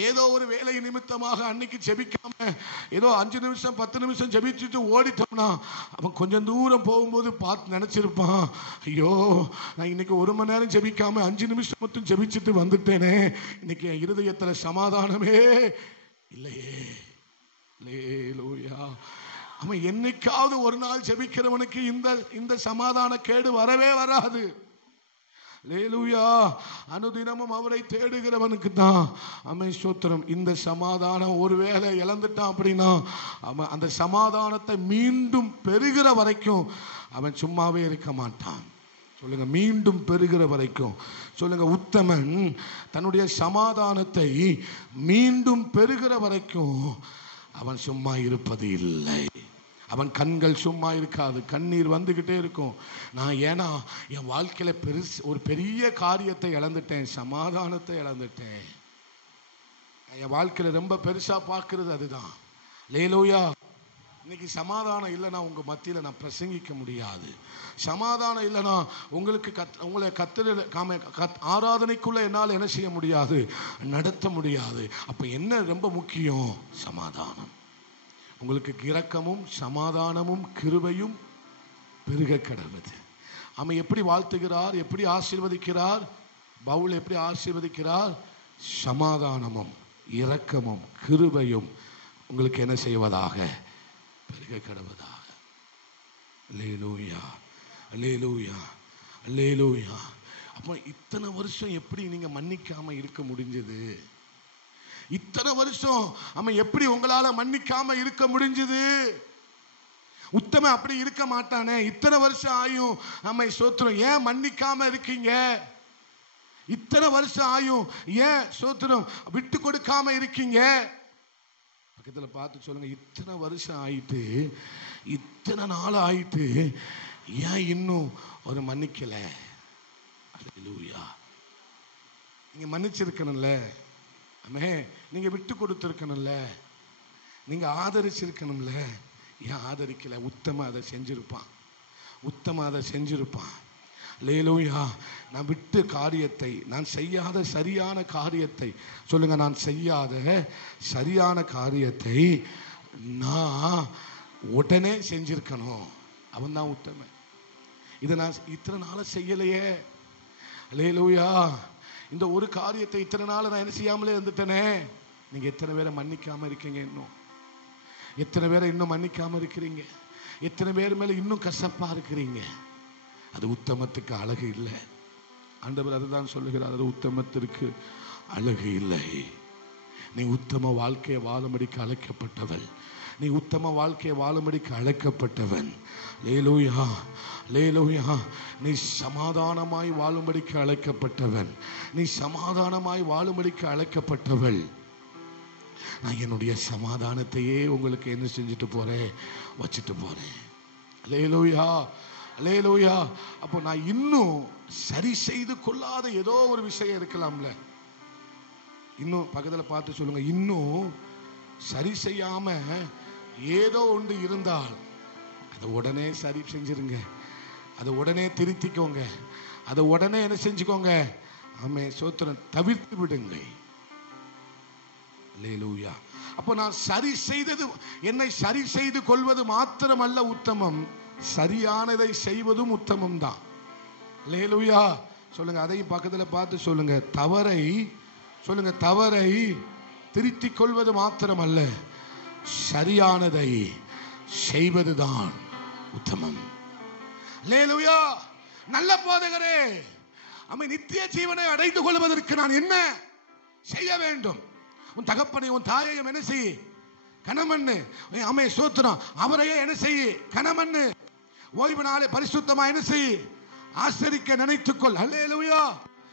ஏதோ ஒரு வேலை நிமித்தமாக அன்னைக்கு ஜெபிக்காம ஏதோ 5 நிமிஷம் 10 நிமிஷம் ஜெபிச்சுட்டு ஓடிட்டோம்னா அவன் கொஞ்சம் தூரம் போகும்போது பார்த்து நினைச்சிருப்பான், ஐயோ நான் இன்னைக்கு 1 மணி நேரம் ஜெபிக்காம 5 நிமிஷம் மட்டும் ஜெபிச்சுட்டு வந்துட்டேனே, இன்னைக்கு என் இருதயத்துல சமாதானமே இல்லையே. அல்லேலூயா. அவன் என்னைக்காவது ஒரு நாள் ஜெபிக்கிறவனுக்கு இந்த சமாதான கேடு வரவே வராது. அல்லேலூயா. அனுதினமும் அவரை தேடுகிறவனுக்கு தான் ஸ்தோத்திரம். இந்த சமாதானம் ஒருவேளை இழந்துட்டான் அப்படின்னா அவன் அந்த சமாதானத்தை மீண்டும் பெறுகிற வரைக்கும் அவன் சும்மாவே இருக்க மாட்டான். சொல்லுங்க, மீண்டும் பெறுகிற வரைக்கும். சொல்லுங்க, உத்தமன் தன்னுடைய சமாதானத்தை மீண்டும் பெறுகிற வரைக்கும் அவன் சும்மா இருப்பது இல்லை. அவன் கண்கள் சும்மா இருக்காது, கண்ணீர் வந்துகிட்டே இருக்கும். நான் ஏன்னா என் வாழ்க்கையில ஒரு பெரிய காரியத்தை இழந்துட்டேன், சமாதானத்தை இழந்துட்டேன். என் வாழ்க்கையில ரொம்ப பெருசா பார்க்கிறது அதுதான். அல்லேலூயா. இன்னைக்கு சமாதானம் இல்லைன்னா உங்க மத்தியில நான் பிரசங்கிக்க முடியாது. சமாதானம் இல்லைன்னா உங்களை ஆராதனைக்குள்ள என்னால் என்ன செய்ய முடியாது? நடத்த முடியாது. அப்ப என்ன ரொம்ப முக்கியம்? சமாதானம். உங்களுக்கு இரக்கமும் சமாதானமும் கிருபையும் பெருக கடவுது. அவன் எப்படி வாழ்த்துகிறார், எப்படி ஆசீர்வதிக்கிறார்? பவுல் எப்படி ஆசீர்வதிக்கிறார்? சமாதானமும் இரக்கமும் கிருபையும் உங்களுக்கு என்ன செய்வதாக? பெருக கடவுதாக. அல்லேலூயா, அல்லேலூயா, அல்லேலூயா. அப்போ இத்தனை வருஷம் எப்படி நீங்க மன்னிக்காம இருக்க முடிஞ்சது? இத்தனை வருஷம் அவன் எப்படி உங்களால மன்னிக்காம இருக்க முடிஞ்சது? உத்தம அப்படி இருக்க மாட்டானே. இத்தனை வருஷம் ஆயும் நம்மை சோத்திரம் ஏன் மன்னிக்காம இருக்கீங்க? இத்தனை வருஷம் ஆயும் ஏன் சோத்திரம் விட்டு கொடுக்காம இருக்கீங்க? பக்கத்துல பார்த்து சொல்லுங்க, இத்தனை வருஷம் ஆயிட்டு, இத்தனை நாள் ஆயிட்டு, ஏன் இன்னும் ஒரு மன்னிக்கல? அல்லேலூயா. நீங்க மன்னிச்சிருக்கணும்ல, ஆமே, நீங்க விட்டு கொடுத்திருக்கணும்ல, நீங்க ஆதரிச்சிருக்கணும்ல. ஏன் ஆதரிக்கல? உத்தம அதை செஞ்சிருப்பான், உத்தம அதை செஞ்சிருப்பான். அல்லேலூயா. நான் விட்டு காரியத்தை, நான் செய்யாத சரியான காரியத்தை சொல்லுங்க, நான் செய்யாத சரியான காரியத்தை நான் உடனே செஞ்சிருக்கணும். அவன் தான் உத்தம. இதை நான் இத்தனை நாள செய்யலையே. அல்லேலூயா. இந்த ஒரு காரியத்தை இத்தனை நாள் நான் என்ன செய்யாமலே இருந்துட்டேனே. நீங்க எத்தனை பேரை மன்னிக்காம இருக்கீங்க? இன்னும் எத்தனை பேரை இன்னும் மன்னிக்காம இருக்கிறீங்க? எத்தனை பேர் மேல இன்னும் கசப்பா இருக்கிறீங்க? அது உத்தமத்துக்கு அழகு இல்லை. ஆண்டவர் அதுதான் சொல்லுகிறார், அது உத்தமத்திற்கு அழகு இல்லை. நீ உத்தம வாழ்க்கையை வாழும்படிக்கு அழைக்கப்பட்டவள். நீ உத்தம வாழ்க்கையை வாழும்படிக்கு அழைக்கப்பட்டவன். அல்லேலூயா, அல்லேலூயா. நீ சமாதானமாய் வாழும்படிக்கு அழைக்கப்பட்டவன். நீ சமாதானமாய் வாழும்படிக்கு அழைக்கப்பட்டவள். நான் என்னுடைய சமாதானத்தையே உங்களுக்கு என்ன செஞ்சுட்டு போறேன்? வச்சுட்டு போறேன். அல்லேலூயா, அல்லேலூயா. அப்போ நான் இன்னும் சரி செய்து கொள்ளாத ஏதோ ஒரு விஷயம் இருக்கலாம்ல. இன்னும் பக்கத்தில் பார்த்து சொல்லுங்க, இன்னும் சரி செய்யாம ஏதோ ஒன்று இருந்தால் அதை உடனே சரி செஞ்சிருங்க. அதை உடனே திருத்திக்கோங்க. அதை உடனே என்ன செஞ்சுக்கோங்க? ஆமே சோத்திரம், தவிர்த்து விடுங்க. அல்லேலூயா. அப்போ நான் சரி செய்தது, என்னை சரி செய்து கொள்வது மாத்திரமல்ல உத்தமம், சரியானதை செய்வதும் உத்தமம் தான். அல்லேலூயா. சொல்லுங்க, அதையும் பக்கத்தில் பார்த்து சொல்லுங்க, தவறை சொல்லுங்க, தவறை திருத்திக் கொள்வது மாத்திரமல்ல, சரியானதை செய்வதுதான் உத்தமம். அல்லேலூயா. நல்ல போதகரே, அம்மை நித்திய ஜீவனை அடைந்து கொள்வதற்கு நான் என்ன செய்ய வேண்டும்? உன் தகப்பனை உன் தாயையும் என்ன செய்? கணமண்ணு. அம்மை சோத்திரம், அவரையே என்ன செய்? கணமண்ணு. ஓய்வு நாளை பரிசுத்தமா என்ன செய்? ஆசரிக்க நினைத்துக்கொள். அல்லேலூயா.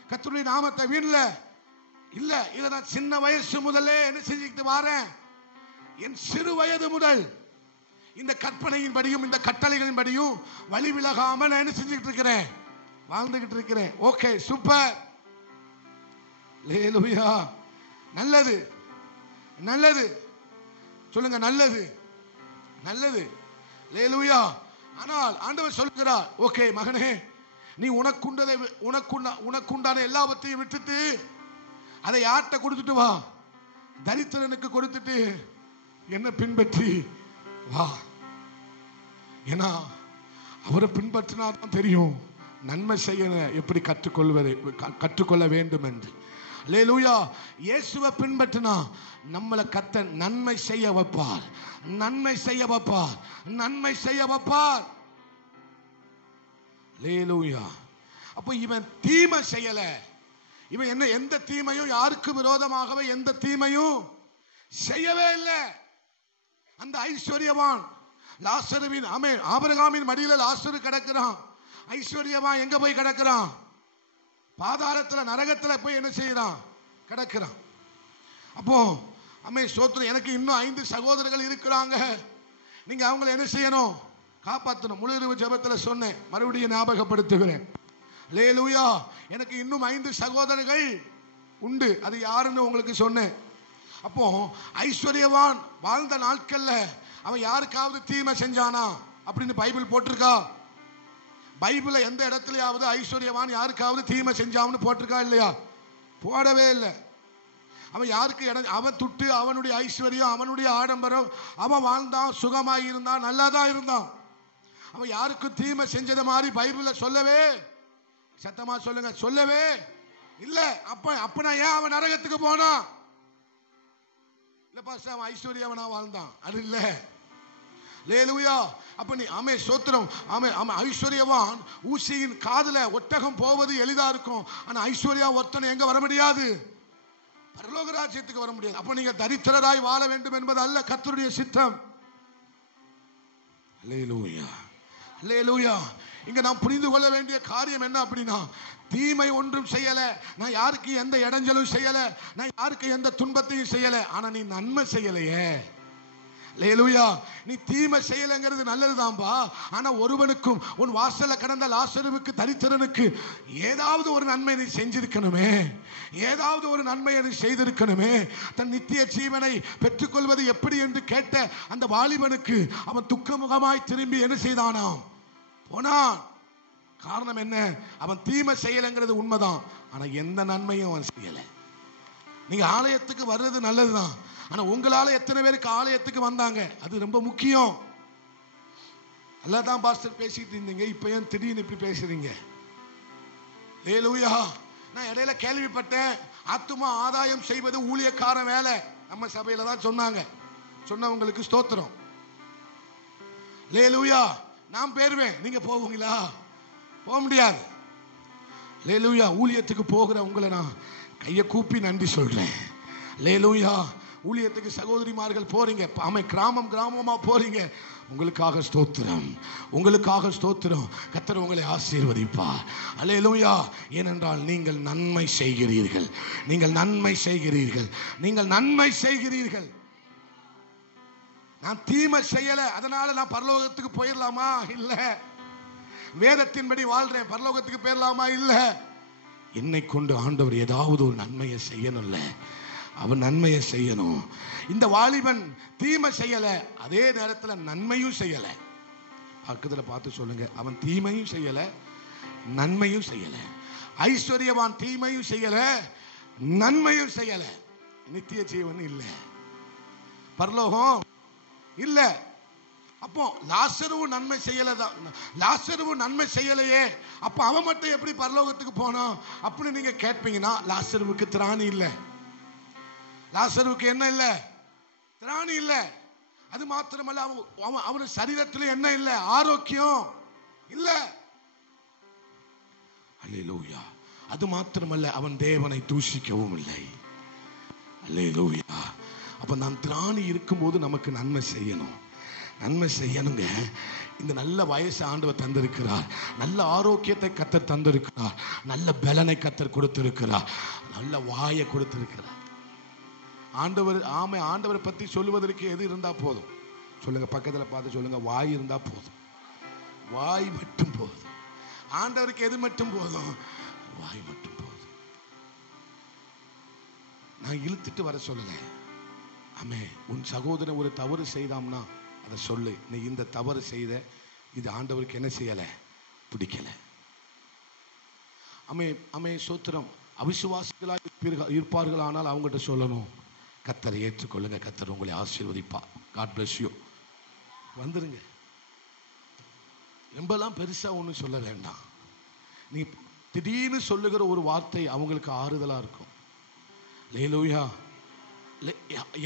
கர்த்தருடைய நாமத்தை வீணல இல்ல. இதை நான் சின்ன வயசு முதலே என்ன செஞ்சுக்கிட்டு வாரேன். என் சிறு வயது முதல் இந்த கற்பனையின் படியும் இந்த கட்டளைகளின் படியும் வழி விலகாம நான் என்ன செஞ்சுக்கிட்டு இருக்கிறேன்? வாழ்ந்துகிட்டு இருக்கிறேன். Okay, super. அல்லேலூயா. நல்லது, நல்லது. சொல்லுங்க, நல்லது, நல்லது. அல்லேலூயா. ஆனால் ஆண்டவர் சொல்கிறார், ஓகே மகனே, நீ உனக்குண்டான எல்லாவற்றையும் விட்டுட்டு அதை யார்கிட்ட கொடுத்துட்டு வா? தரித்திரனுக்கு கொடுத்துட்டு என்ன பின்பற்றி வா. ஏன்னா அவரை பின்பற்றினா தான் தெரியும் நன்மை செய்ய எப்படி கற்றுக்கொள்ள வேண்டும் என்று. அல்லேலூயா. இயேசுவை பின்பற்றினா நம்மளை கர்த்தர் நன்மை செய்ய வைப்பார், நன்மை செய்ய வைப்பார், நன்மை செய்ய வைப்பார். அல்லேலூயா. அப்போ இவன் தீமை செய்யல. இவன் என்ன எந்த தீமையும், யாருக்கு விரோதமாகவே எந்த தீமையும் செய்யவே இல்லை. அந்த ஐஸ்வர்யவான் லாசருவின் ஆபிரகாமின் மடியில லாசரு கிடக்கிறான். ஐஸ்வர்யவான் எங்க போய் கிடக்கிறான்? பாதாளத்துல, நரகத்துல போய் என்ன செய்யறான்? கிடக்கிறான். அப்போ அம்மே சோத்திரம், எனக்கு இன்னும் 5 சகோதரர்கள் இருக்கிறாங்க. நீங்க அவங்களை என்ன செய்யணும்? காப்பாற்றணும். முழு ஜெபத்தில் சொன்னேன், மறுபடியும் ஞாபகப்படுத்துகிறேன். அல்லேலூயா. எனக்கு இன்னும் 5 சகோதரர்கள் உண்டு. அது யாருன்னு உங்களுக்கு சொன்னேன். அப்போ ஐஸ்வர்யவான் வாழ்ந்த நாட்கள்ல அவன் யாருக்காவது தீமை செஞ்சானா அப்படின்னு பைபிள் போட்டிருக்கா? பைபிள்ல எந்த இடத்துலயாவது ஐஸ்வர்யவான் யாருக்காவது தீமை செஞ்சான்னு போட்டிருக்கா இல்லையா? போடவே இல்லை. அவன் யாருக்கு அவன் துட்டு, அவனுடைய ஐஸ்வர்யம், அவனுடைய ஆடம்பரம், அவன் வாழ்ந்தான், சுகமாய் இருந்தான், நல்லாதான் இருந்தான். அவன் யாருக்கும் தீமை செஞ்சது மாதிரி பைபிள்ல சொல்லவே, சத்தமா சொல்லுங்க, சொல்லவே இல்லை. அப்பனா ஏன் அவன் நரகத்துக்கு போனான்? இல்ல பாஸ்டர், அவன் ஐஸ்வர்யவனா வாழ்ந்தான், அது இல்லை. அல்லேலூயா. அப்ப நீ ஆமே ஸ்தோத்திரம், ஆமே ஆமே. ஐஸ்வர்யவான் ஊசியின் காதுல ஒட்டகம் போவது எளிதா இருக்கும். ஆனா ஐஸ்வர்யா ஒருத்தன் எங்க வர முடியாது? பரலோக ராஜ்யத்துக்கு வர முடியாது. அப்ப நீங்க தரித்திரராய் வாழ வேண்டும் என்பது அல்ல கர்த்தருடைய சித்தம். அல்லேலூயா, அல்லேலூயா. இங்க நாம் புரிந்து கொள்ள வேண்டிய காரியம் என்ன அப்படின்னா, தீமை ஒன்றும் செய்யல, நான் யாருக்கு எந்த இடைஞ்சலும் செய்யல, நான் யாருக்கு எந்த துன்பத்தையும் செய்யல. ஆனா நீ நன்மை செய்யலையே. அல்லேலூயா. நீ தீமை செய்யலைங்கிறது நல்லதுதான்பா. ஆனா ஒருவனுக்கும் உன் வாசல்ல கடந்த லாசருவுக்கு, தரித்திரனுக்கு ஏதாவது ஒரு நன்மை நீ செஞ்சிருக்கணுமே, ஏதாவது ஒரு நன்மை நீ செய்திருக்கணுமே. தன் நித்திய ஜீவனை பெற்றுக்கொள்வது எப்படி என்று கேட்ட அந்த வாலிபனுக்கு அவன் துக்கமுகமாய் திரும்பி என்ன செய்தானாம்? போனான். காரணம் என்ன? அவன் தீமை செய்யலைங்கிறது உண்மைதான், ஆனா எந்த நன்மையும் அவன் செய்யல. நீங்க ஆலயத்துக்கு வர்றது நல்லதுதான், ஆனா உங்களால எத்தனை பேருக்கு ஆலயத்துக்கு வந்தாங்க? அது ரொம்ப முக்கியம். அல்லாதான் பாஸ்டர் பேசிட்டு இருந்தீங்க, இப்ப ஏன் திடீர்னு இப்படி பேசுறீங்க? அல்லேலூயா. நான் இடையில கேள்விப்பட்டேன், ஆத்துமா ஆதாயம் செய்வது ஊழியக்கார வேலை. நம்ம சபையில தான் சொன்னாங்க. சொன்னவங்களுக்கு ஸ்தோத்திரம். அல்லேலூயா. நான் பேருவேன், நீங்க போவீங்களா? போக முடியாது. அல்லேலூயா. ஊழியத்துக்கு போகிற உங்களை நான் கையை கூப்பி நன்றி சொல்றேன். அல்லேலூயா. ஊழியத்துக்கு சகோதரிமார்கள் போறீங்க, ஆமை கிராமம் கிராமமா போறீங்க, உங்களுக்காக ஸ்தோத்திரம், உங்களுக்காக ஸ்தோத்திரம். கர்த்தர் உங்களை ஆசீர்வதிப்பார். அல்லேலூயா. ஏனென்றால் நீங்கள் நன்மை செய்கிறீர்கள், நீங்கள் நன்மை செய்கிறீர்கள், நீங்கள் நன்மை செய்கிறீர்கள். நான் தீமை செய்யல, அதனால நான் பரலோகத்துக்கு போயிடலாமா? இல்ல. வேதத்தின்படி வாழ்றேன், பரலோகத்துக்கு போயிடலாமா? இல்ல. என்னை கொண்டு ஆண்டவர் ஏதாவது ஒரு நன்மையை செய்யணும்ல, அவன் நன்மையை செய்யணும். இந்த வாலிபன் தீமை செய்யல, அதே நேரத்தில் நன்மையும் செய்யல. பக்கத்தில் பார்த்து சொல்லுங்க, அவன் தீமையும் செய்யல, நன்மையும் செய்யல. ஐஸ்வர்யவான் தீமையும் செய்யல, நன்மையும் செய்யல. நித்திய ஜீவன் இல்ல, பரலோகம் இல்ல. அப்போ லாசருவும் நன்மை செய்யலதான், லாசருவும் நன்மை செய்யலையே, அப்ப அவன் மட்டும் எப்படி பரலோகத்துக்கு போனான் அப்படின்னு நீங்க கேட்பீங்கன்னா, லாசருவுக்கு திராணி இல்ல. லாசருவுக்கு என்ன இல்ல? திராணி இல்ல. அது மாத்திரமல்ல, அவன் சரீரத்தில் என்ன இல்ல? ஆரோக்கியம் இல்ல. அல்லேலூயா. அது மாத்திரமல்ல, அவன் தேவனை தூஷிக்கவும் இல்லை. அல்லேலூயா. அப்ப நான் திராணி இருக்கும்போது நமக்கு நன்மை செய்யணும், நன்மை செய்யணுங்க. இந்த நல்ல வயசு ஆண்டவர் தந்திருக்கிறார், நல்ல ஆரோக்கியத்தை கர்த்தர் தந்திருக்கிறார், நல்ல பலனை கர்த்தர் கொடுத்திருக்கிறார், நல்ல வாயை கொடுத்திருக்கிறார். ஆண்டவர் ஆமை ஆண்டவரை பற்றி சொல்லுவதற்கு எது இருந்தா போதும்? சொல்லுங்க, பக்கத்தில் பார்த்து சொல்லுங்க, வாய் இருந்தா போதும். வாய் மட்டும் போதும். ஆண்டவருக்கு எது மட்டும் போதும்? வாய் மட்டும் போதும். நான் இழுத்துட்டு வர சொல்லல. ஆமே, உன் சகோதரன் ஒரு தவறு செய்தாம்னா அதை சொல்லு, நீ இந்த தவறு செய்த, இது ஆண்டவருக்கு என்ன செய்யல? பிடிக்கல. அமே அமே சோத்திரம். அவிசுவாசிகளாக இருப்பார்கள், ஆனால் அவங்ககிட்ட சொல்லணும், கர்த்தரை ஏற்றுக்கொள்ளுங்க, கர்த்தர் உங்களை ஆசீர்வதிப்பார். God bless you. வந்துருங்க. ரொம்பலாம் பெருசா ஒன்றும் சொல்ல வேண்டாம். நீ திடீர்னு சொல்லுகிற ஒரு வார்த்தை அவங்களுக்கு ஆறுதலா இருக்கும். அல்லேலூயா.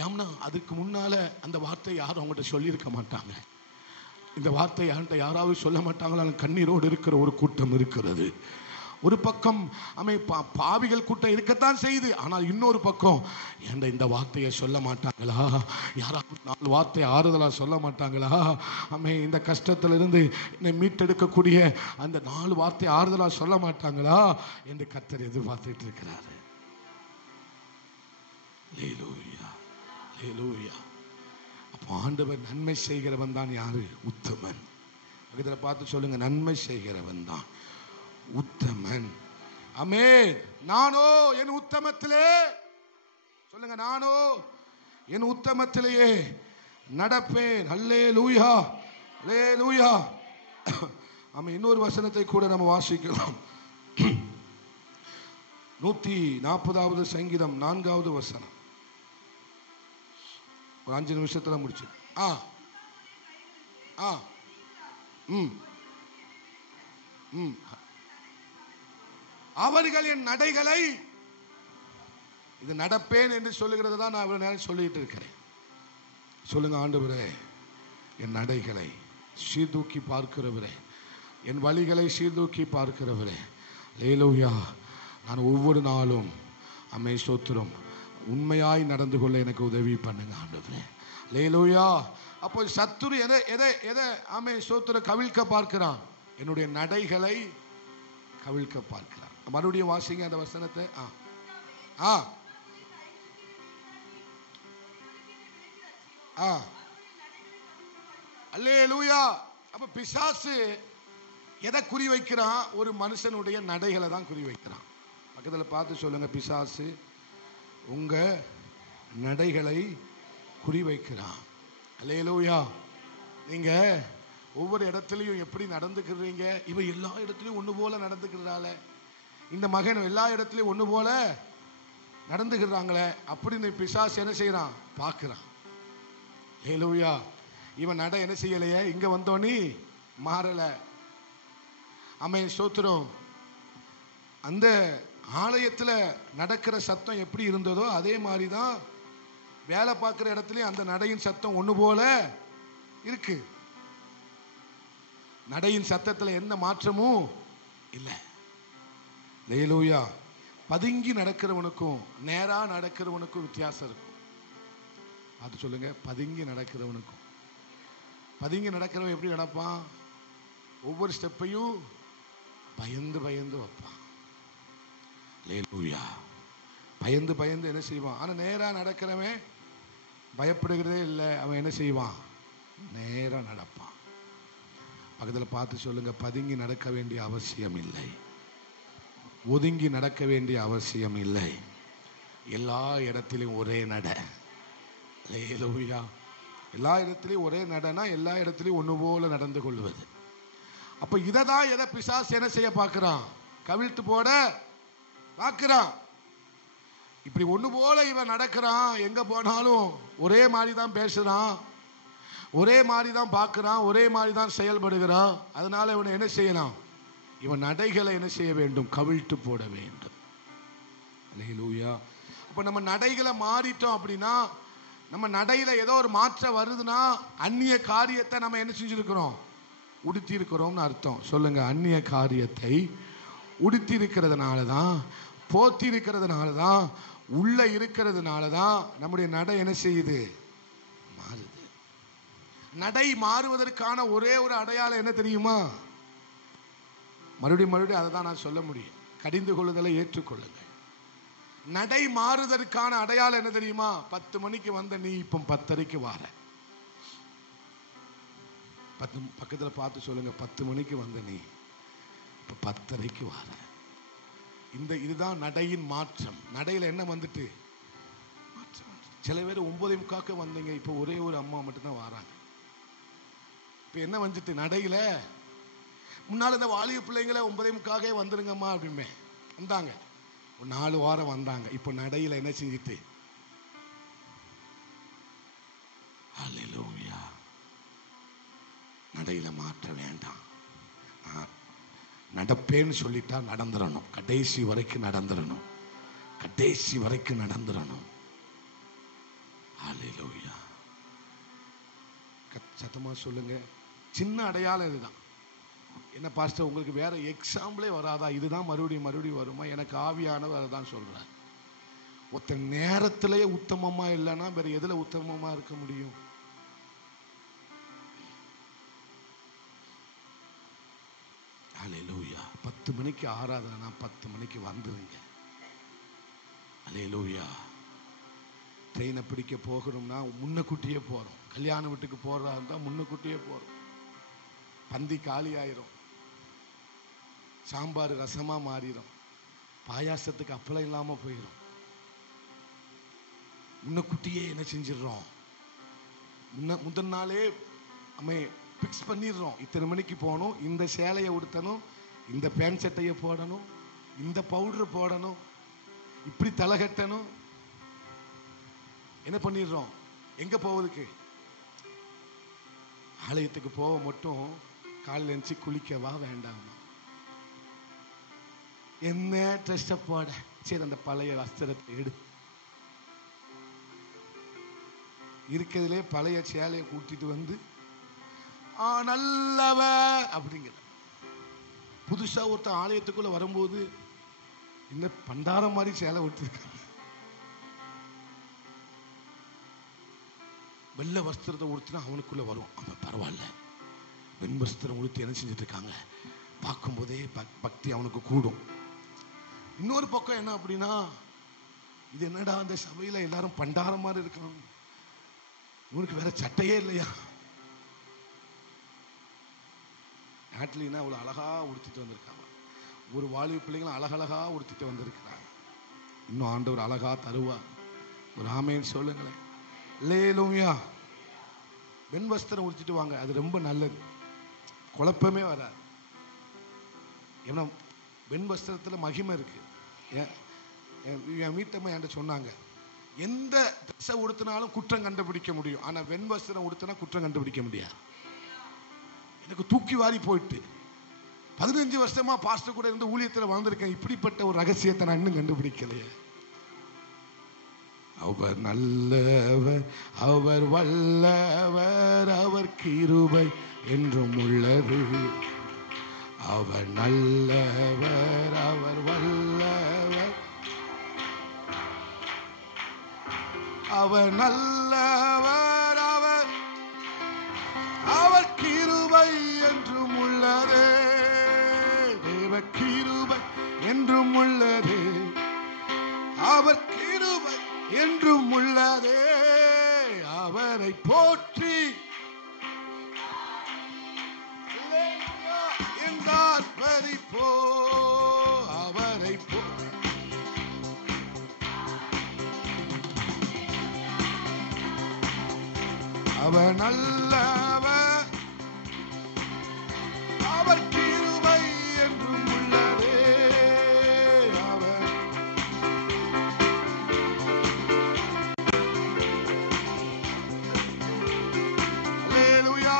ஏம்னா அதுக்கு முன்னால அந்த வார்த்தை யாரும் அவங்ககிட்ட சொல்லியிருக்க மாட்டாங்க. இந்த வார்த்தை யார்கிட்ட யாராவது சொல்ல மாட்டாங்களா? கண்ணீரோடு இருக்கிற ஒரு கூட்டம் இருக்கிறது. ஒரு பக்கம் பாவிகள் கூட்டம் இருக்கத்தான் செய்யுது, ஆனால் இன்னொரு பக்கம் ஏன்டா இந்த வார்த்தையை சொல்ல மாட்டாங்களா? யாராவது 4 வார்த்தை ஆறுதலா சொல்ல மாட்டாங்களா? இந்த கஷ்டத்திலிருந்து என்னை மீட்டெடுக்கக்கூடிய அந்த 4 வார்த்தை ஆறுதலா சொல்ல மாட்டாங்களா என்று கர்த்தர் எதிர்பார்த்துட்டு இருக்கிறாரு. அல்லேலூயா, அல்லேலூயா. அப்போ ஆண்டவர் நன்மை செய்கிறவன் தான் யாரு? உத்தமன். இதில் பார்த்து சொல்லுங்க, நன்மை செய்கிறவன் தான் உத்தமன். ஆமென். நானோ என் உத்தமத்திலே, சொல்லுங்க, நானோ என் உத்தமத்திலேயே நடப்பேன். அல்லேலூயா, அல்லேலூயா. ஆமென். இன்னொரு வசனத்தை கூட நம்ம வாசிக்கலாம். 140வது சங்கீதம் 4வது வசனம். ஒரு 5 நிமிஷத்துல முடிச்சு. அவர்கள் என் நடைகளை, இது நடப்பேன் என்று சொல்லுகிறது தான் நான் இவ்வளவு நேரம் சொல்லிட்டு இருக்கிறேன். சொல்லுங்க, ஆண்டவரே என் நடைகளை சீர்தூக்கி பார்க்கிறவரே, என் வழிகளை சீர்தூக்கி பார்க்கிறவரே, அல்லேலூயா. நான் ஒவ்வொரு நாளும் அம்மே ஸ்தோத்திரம் உண்மையாய் நடந்து கொள்ள எனக்கு உதவி பண்ணுங்க ஆண்டவரே. அல்லேலூயா. அப்போ சத்துரு எதை எதை எதை ஆமே ஸ்தோத்திரம் கவிழ்க்க பார்க்கிறான்? என்னுடைய நடைகளை கவிழ்க்க பார்க்கிறான். மறுபடியும் வாசிங்க அந்த வசனத்தை. அல்லேலூயா. அப்ப பிசாசு எதை குறி வைக்கிறான்? ஒரு மனுஷனுடைய நடைகளை தான் குறி வைக்கிறான். பக்கத்தில் பார்த்து சொல்லுங்க, பிசாசு உங்க நடைகளை குறி வைக்கிறான். அல்லேலூயா. நீங்க ஒவ்வொரு இடத்துலையும் எப்படி நடந்துக்கிறீங்க? இவ எல்லா இடத்துலையும் ஒன்று போல நடந்துக்கிறாளே, இந்த மகன் எல்லா இடத்துலையும் ஒன்று போல நடந்துக்கிறாங்களே அப்படின்னு பிசாசு என்ன செய்யறான்? பார்க்கிறான். அல்லேலூயா. இவன் நட என்ன செய்யலையே, இங்க வந்தோனி மாறல. ஆமென் ஸ்தோத்திரம். அந்த ஆலயத்தில் நடக்கிற சத்தம் எப்படி இருந்ததோ அதே மாதிரி தான் வேலை பார்க்குற இடத்துலையும் அந்த நடையின் சத்தம் ஒன்று போல இருக்கு. நடையின் சத்தத்தில் எந்த மாற்றமும் இல்லை. அல்லேலூயா. பதுங்கி நடக்கிறவனுக்கும் நேரா நடக்கிறவனுக்கும் வித்தியாசம் இருக்கும். அது சொல்லுங்க, பதுங்கி நடக்கிறவனுக்கும். பதுங்கி நடக்கிறவன் எப்படி நடப்பான்? ஒவ்வொரு ஸ்டெப்பையும் பயந்து பயந்து வைப்பான். அல்லேலூயா. பயந்து பயந்து என்ன செய்வான்? ஆனால் நேரா நடக்கிறவன் பயப்படுகிறதே இல்லை. அவன் என்ன செய்வான்? நேரா நடப்பான். பக்கத்தில் பார்த்து சொல்லுங்க, பதுங்கி நடக்க வேண்டிய அவசியம் இல்லை, ஒதுங்கி நடக்க வேண்டிய அவசியம் இல்லை. எல்லா இடத்திலும் ஒரே நட. அல்லேலூயா. எல்லா இடத்துலையும் ஒரே நடனா எல்லா இடத்துலையும் ஒன்று போல நடந்து கொள்வது. அப்ப இதை தான் எதை பிசாசு என்ன செய்ய பார்க்கிறான்? கவிழ்த்து போட பார்க்கிறான். இப்படி ஒன்று போல இவன் நடக்கிறான். எங்க போனாலும் ஒரே மாதிரி தான் பேசுறான், ஒரே மாதிரி தான் பார்க்கிறான், ஒரே மாதிரி தான் செயல்படுகிறான். அதனால இவனை என்ன செய்யலாம்? இவன் நடைகளை என்ன செய்ய வேண்டும்? கவிழ்த்து போட வேண்டும். அல்லேலூயா. அப்ப நம்ம நடைகளை மாறிட்டோம் அப்படின்னா, நம்ம நடையில ஏதோ ஒரு மாற்றம் வருதுன்னா அந்நிய காரியத்தை நம்ம என்ன செஞ்சிருக்கிறோம்? உடுத்தி இருக்கிறோம்னு அர்த்தம். சொல்லுங்க, அந்நிய காரியத்தை உடுத்தி இருக்கிறதுனால தான், போத்தி இருக்கிறதுனால தான், உள்ள இருக்கிறதுனால தான் நம்முடைய நடை என்ன செய்யுது? மாறுது. நடை மாறுவதற்கான ஒரே ஒரு அடையாளம் என்ன தெரியுமா? மறுபடியும் அதை தான் நான் சொல்ல முடியும். கடிந்து கொள்ளுதலை ஏற்றுக்கொள்ளுங்க. நடை மாறுவதற்கான அடையாளம் என்ன தெரியுமா? 10 மணிக்கு வந்த நீ இப்போ 10:30 வார. பக்கத்தில் பார்த்து சொல்லுங்க, 10 மணிக்கு வந்த நீ இப்போ 10:30 வார. இதுதான் நடையின் மாற்றம். நடையில் என்ன வந்துட்டு மாற்றம். சில பேர் 9:45 வந்தீங்க, இப்போ ஒரே ஒரு அம்மா மட்டும்தான் வராங்க. இப்போ என்ன வந்துட்டு நடையில்? முன்னால் இந்த வாலிப பிள்ளைங்களை 9:45 வந்துருங்கம்மா அப்படிமே வந்தாங்க, ஒரு 4 வாரம் வந்தாங்க. இப்போ நடையில் என்ன செஞ்சுட்டு? அல்லேலூயா. நடையில மாற்ற வேண்டாம். நடப்பேன்னு சொல்லிட்டா நடந்துடணும். கடைசி வரைக்கும் நடந்துடணும். கடைசி வரைக்கும் நடந்துடணும். அல்லேலூயா. சத்தமா சொல்லுங்க. சின்ன அடையாளம் இதுதான். என்ன பாஸ்டர், உங்களுக்கு வேற எக்ஸாம்பிளே வராதா? இதுதான் மறுபடியும் வருமா? எனக்கு ஆவியானவர் அதை தான் சொல்றார். ஒருத்த நேரத்திலேயே உத்தமமா இல்லைன்னா வேற எதுல உத்தமமா இருக்க முடியும்? அல்லேலூயா. 10 மணிக்கு ஆராதனை, 10 மணிக்கு வந்துருங்க. அல்லேலூயா. ட்ரெயினை பிடிக்க போகணும்னா முன்னக்கூட்டியே போறோம். கல்யாண வீட்டுக்கு போறதா இருந்தா முன்னக்கூட்டியே போறோம். பந்தி காலி ஆயிரும், சாம்பார் ரசமா மாறிடும், பாயாசத்துக்கு அப்பளம் இல்லாம போயிடும். முன்னக்கூட்டியே என்ன செஞ்சிடறோம்? முதல் நாளே நம்ம பிக்ஸ் பண்ணிடுறோம். இத்தனை மணிக்கு போகணும், இந்த சேலையை உடுத்தணும், இந்த பேண்ட் சட்டையை போடணும், இந்த பவுடர் போடணும், இப்படி தலை கட்டணும். என்ன பண்ணிடுறோம்? எங்க போவதுக்கு? ஆலயத்துக்கு போக மட்டும் காலையில் எழுந்துச்சு குளிக்கவா வேண்டாமா? என்ன ட்ரெஸ் போட? சரி, அந்த பழைய வஸ்திரத்தை எடு, இருக்கிறதுலே பழைய சேலையை கூட்டிட்டு வந்து நல்லவர் அப்படிங்கிற. புதுசா ஒருத்தர் ஆலயத்துக்குள்ள வரும்போது இந்த பண்டாரம் மாதிரி சேலை விட்டுருக்காங்க, வெள்ளை வஸ்திரத்தை உடுத்தினா அவனுக்குள்ள வரும், அவன் பரவாயில்ல. வெண் வஸ்திரம் உடுத்தி என்ன செஞ்சுட்டு இருக்காங்க பார்க்கும்போதே பக்தி அவனுக்கு கூடும். இன்னொரு பக்கம் என்ன அப்படின்னா, இது என்னடா அந்த சபையில எல்லாரும் பண்டாரம் மாதிரி இருக்காங்க, இவனுக்கு வேற சட்டையே இல்லையா. நாட்டிலினா அவ்வளவு அழகா உடுத்திட்டு வந்திருக்காங்க, ஒரு வாலிப பிள்ளைங்களும் அழகழகா உடுத்திட்டு வந்திருக்கிறாங்க. இன்னும் ஆண்டவர் அழகா தருவா. ஒரு ஆமேன்னு சொல்லுங்களேன். அல்லேலூயா. வெண் வஸ்திரம் உடுத்திட்டு வாங்க, அது ரொம்ப நல்லது, குழப்பமே வராது. ஏன்னா வெண் வஸ்திரத்துல மகிமை இருக்கு. என் வீட்டம்மா என்கிட்ட சொன்னாங்க, எந்த ட்ரெஸ்ஸை உடுத்தினாலும் குற்றம் கண்டுபிடிக்க முடியும், ஆனா வெண் வஸ்திரம் உடுத்தினா குற்றம் கண்டுபிடிக்க முடியாது. எனக்கு தூக்கி வாரி போயிட்டு 15 வருஷமா பாஸ்டர் கூட இருந்து ஊழியத்தில் வாழ்ந்திருக்கேன், இப்படிப்பட்ட ஒரு ரகசியத்தை நான் இன்னும் கண்டுபிடிக்கலையே. அவர் நல்லவர், அவர் வல்லவர், அவர் கிருபை என்றும் உள்ளது. அவர் நல்லவர், அவர் வல்லவர், அவர் நல்லவர், அவர் கிருபை என்றும் உள்ளதே. தேவ கிருபை என்றும் உள்ளதே, அவர் கிருபை என்றும் உள்ளதே. அவரை போற்றி என்றார் பரிப்போ, அவரை அவர் நல்லவர், அவர் கிருபை என்றும் உள்ளதே. அவர் அல்லேலூயா.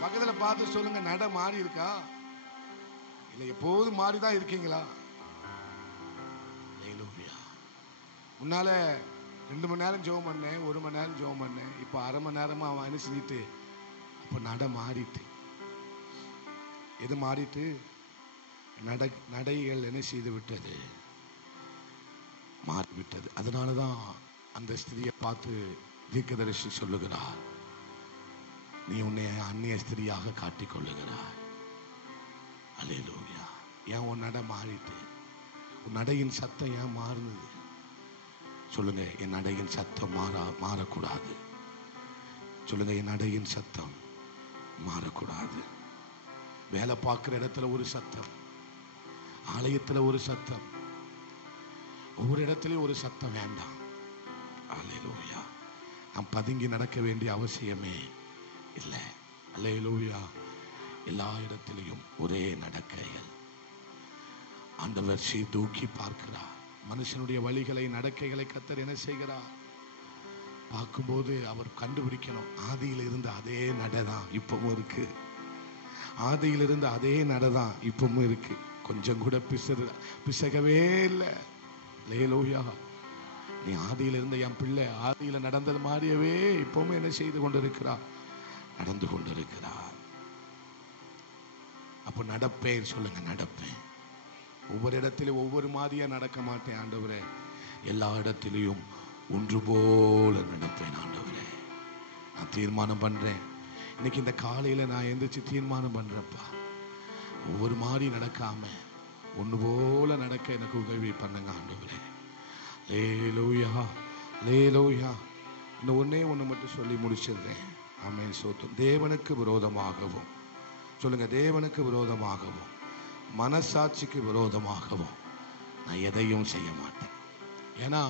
பக்கத்துல பார்த்து சொல்லுங்க, நட மாறி இருக்கா இல்ல எப்போதும் மாறிதான் இருக்கீங்களா? அல்லேலூயா. முன்னால 2 மணி நேரம் ஜெபம் பண்ணேன், 1 மணி நேரம் ஜெபம் பண்ணேன், இப்போ அரை மணி நேரமா அவன் என்ன செஞ்சுட்டு, அப்போ நட மாறிட்டு. எது மாறிட்டு? நடைகள் என்ன செய்து விட்டது, மாறிவிட்டது. அதனாலதான் அந்த ஸ்திரியை பார்த்து தீர்க்கதரிசி சொல்லுகிறார், நீ உன்னை அந்நிய ஸ்திரியாக காட்டிக் கொள்ளுகிறாய். அல்லேலூயா. ஏன் உன் நட மாறிட்டு? உன் நடையின் சத்தம் ஏன் மாறுனது? சொல்லுங்க, என் நடையின் சத்தம் மாறக்கூடாது. சொல்லுங்க, என் நடையின் சத்தம் மாறக்கூடாது. வேலை பார்க்கிற இடத்துல ஒரு சத்தம், ஆலயத்தில் ஒரு சத்தம், ஒவ்வொரு இடத்துலயும் ஒரு சத்தம் வேண்டாம். அல்லேலூயா. நாம் பதுங்கி நடக்க வேண்டிய அவசியமே இல்லை. அல்லேலூயா. எல்லா இடத்திலையும் ஒரே நடக்கைகள். ஆண்டவர் தூக்கி பார்க்கிறார் மனுஷனுடைய வழிகளை, நடக்கைகளை. கர்த்தர் என்ன செய்கிறார்? பார்க்கும்போது அவர் கண்டுபிடிக்கணும், ஆதியில் இருந்த அதே நடதான் இப்பவும் இருக்கு, ஆதியில் இருந்த அதே நடதான் இப்பவும் இருக்கு, கொஞ்சம் கூட பிசகவே இல்லை. அல்லேலூயா. நீ ஆதியில் இருந்த என் பிள்ளை ஆதியில் நடந்தது மாதிரியவே இப்பவும் என்ன செய்து கொண்டிருக்கிறார், நடந்து கொண்டிருக்கிறார். அப்போ நடப்பேன். சொல்லுங்க, நடப்பேன். ஒவ்வொரு இடத்திலும் ஒவ்வொரு மாதிரியா நடக்க மாட்டேன் ஆண்டவரே, எல்லா இடத்திலையும் ஒன்று போல நடப்பேன் ஆண்டவரே. நான் தீர்மானம் பண்றேன், இன்னைக்கு இந்த காலையில நான் எந்திரிச்சு தீர்மானம் பண்றேன்ப்பா, ஒவ்வொரு மாதிரி நடக்காம ஒன்று போல நடக்க எனக்கு உதவி பண்ணுங்க ஆண்டவரே. அல்லேலூயா, அல்லேலூயா. இன்னும் ஒண்ணு மட்டும் சொல்லி முடிச்சிடுறேன். ஆமென். சோத்திரம். தேவனுக்கு விரோதமாகவும், சொல்லுங்க, தேவனுக்கு விரோதமாகவும் மனசாட்சிக்கு விரோதமாகவும் நான் எதையும் செய்ய மாட்டேன். ஏன்னா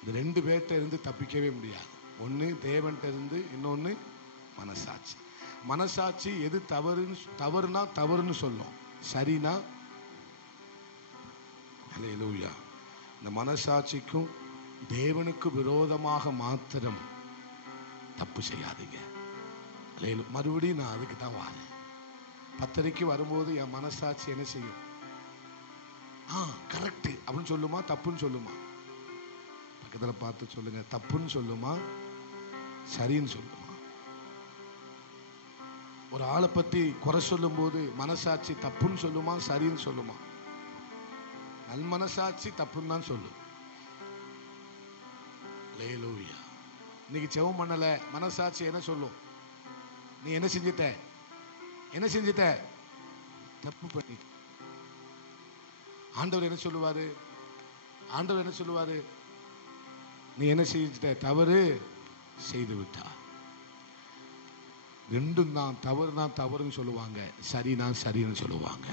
இந்த 2 பேர்கிட்ட இருந்து தப்பிக்கவே முடியாது. ஒன்று தேவன்கிட்ட இருந்து, இன்னொன்று மனசாட்சி. மனசாட்சி எது தவறுனா தவறுன்னு சொல்லும், சரினா. அல்லேலூயா. இந்த மனசாட்சிக்கும் தேவனுக்கு விரோதமாக மாத்திரம் தப்பு செய்யாதீங்க. மறுபடியும் நான் அதுக்கு தான் வரேன். 10:30 வரும்போது என் மனசாட்சி என்ன செய்யும்? கரெக்ட் அப்படின்னு சொல்லுமா, தப்புன்னு சொல்லுமா? பக்கத்தில் பார்த்து சொல்லுங்க, தப்புன்னு சொல்லுமா, சரின்னு சொல்லுமா? ஒரு ஆளை பற்றி குறை சொல்லும்போது மனசாட்சி தப்புன்னு சொல்லுமா சரின்னு சொல்லுமா? நல் மனசாட்சி தப்புன்னு தான் சொல்லும். அல்லேலூயா. இன்னைக்கு ஜெபம் பண்ணல, மனசாட்சி என்ன சொல்லும்? நீ என்ன செஞ்சிட்ட, என்ன செஞ்சிட்ட, தப்பு பண்ணி. ஆண்டவர் என்ன சொல்லுவாரு? ஆண்டவர் என்ன சொல்லுவாரு? நீ என்ன செஞ்சிட்ட, தவறு செய்து விட்டா. ரெண்டும் தான், தவறு தான் தவறுன்னு சொல்லுவாங்க, சரினா சரின்னு சொல்லுவாங்க.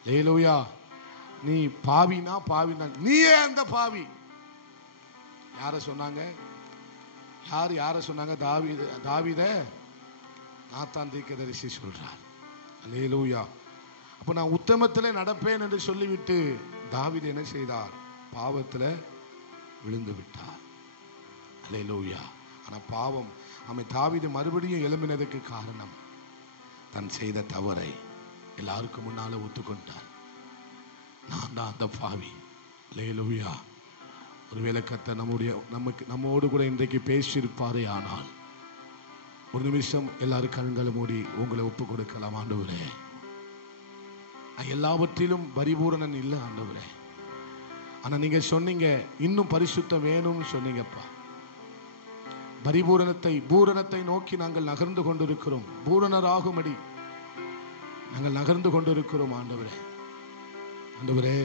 அல்லேலூயா. நீ பாவினா பாவினா, நீயே அந்த பாவி. யார சொன்னாங்க? யார சொன்னாங்க? தாவீத நாத்தான் தீர்க்கதரிசி சொல்றார். அல்லேலூயா. அப்ப நான் உத்தமத்திலே நடப்பேன் என்று சொல்லிவிட்டு தாவீது என்ன செய்தார்? பாவத்துல விழுந்து விட்டார். அல்லேலூயா. ஆனா பாவம், அவன் தாவீது மறுபடியும் எழும்பினதுக்கு காரணம் தன் செய்த தவறை எல்லாருக்கும் முன்னால ஒத்துக்கொண்டார். நான் தான் அந்த பாவி. அல்லேலூயா. ஒருவேளை கர்த்தர் நம்மோடு கூட இன்றைக்கு பேசியிருப்பாரே ஆனால், ஒரு நிமிஷம் எல்லாரும் கண்களை மூடி உங்களை ஒப்பு கொடுக்கலாம். ஆண்டவரே, நான் எல்லாவற்றிலும் பரிபூரணன் இல்லை ஆண்டவரே. ஆனா நீங்க சொன்னீங்க இன்னும் பரிசுத்தம் வேணும்னு சொன்னீங்கப்பா. பூரணத்தை நோக்கி நாங்கள் நகர்ந்து கொண்டிருக்கிறோம். பூரணராகும்படி நாங்கள் நகர்ந்து கொண்டிருக்கிறோம் ஆண்டவரே. ஆண்டவரே,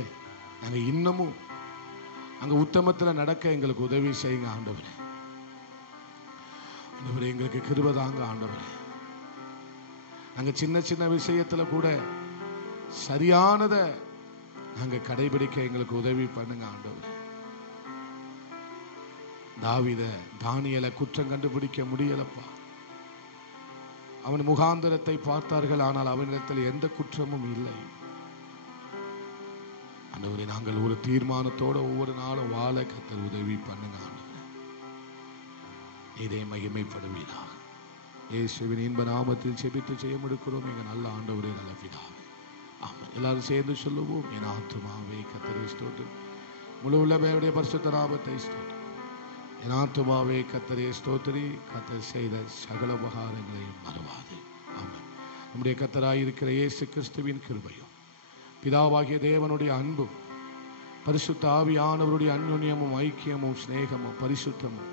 நாங்க இன்னமும் அங்க உத்தமத்தில் நடக்க எங்களுக்கு உதவி செய்யுங்க ஆண்டவரே. ஆண்டவரே, எங்களுக்கு கிருபை தாங்க ஆண்டவரே. நாங்க சின்ன சின்ன விஷயத்துல கூட சரியானதை நாங்க கடைபிடிக்க எங்களுக்கு உதவி பண்ணுங்க ஆண்டவரே. தானியேலை குற்றம் கண்டுபிடிக்க முடியலப்பா. அவன் முகாந்திரத்தை பார்த்தார்கள், ஆனால் அவனிடத்தில் எந்த குற்றமும் இல்லை. ஆண்டவரே, நாங்கள் ஒரு தீர்மானத்தோட ஒவ்வொரு நாளும் வாழ கர்த்தர் உதவி பண்ணுங்க ஆண்டவரே. நீரே மகிமைப்படுவீராக. இயேசுவின் இன்ப நாமத்தில் செபித்து செய்ய எடுக்கிறோம் எங்க நல்ல ஆண்டவரே, நல்ல பிதாவே. ஆமென். எல்லாரும் சேர்ந்து சொல்லுவோம். என் ஆத்துமாவே கர்த்தரை ஸ்தோத்திரம், முழு உள்ளமையுடைய பரிசுத்த நாமத்தை ஸ்தோத்திரம். என் ஆத்துமாவே கர்த்தரை ஸ்தோத்திரி, கர்த்தர் செய்த சகல உபகாரங்களையும் மறவாதே. ஆமென். நம்முடைய கர்த்தராய் இருக்கிற இயேசு கிறிஸ்துவின் கிருபையும், பிதாவாகிய தேவனுடைய அன்பும், பரிசுத்த ஆவியானவருடைய அன்யோன்யமும் ஐக்கியமும் சிநேகமும் பரிசுத்தமும்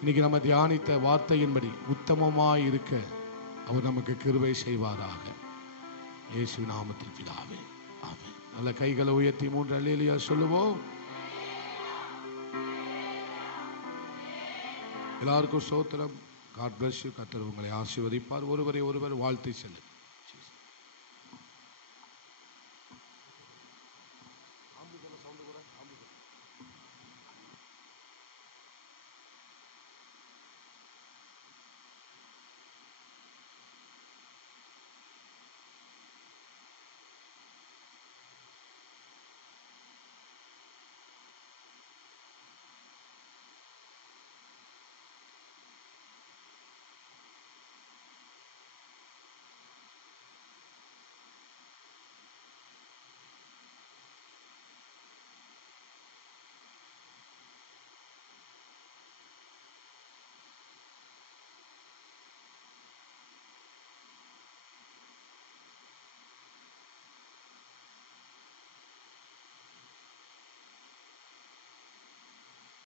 இன்னைக்கு நம்ம தியானித்த வார்த்தையின்படி உத்தமமாய் இருக்க அவர் நமக்கு கிருபை செய்வாராக. இயேசு நாமத்தில் பிதாவே, ஆமென். நல்ல கைகளை உயர்த்தி 3 அல்லேலூயா சொல்லுவோம். எல்லாருக்கும் ஸ்தோத்திரம். God bless you. கர்த்தர் உங்களை ஆசீர்வதிப்பார். ஒருவரை ஒருவர் வாழ்த்தி செல்லும்.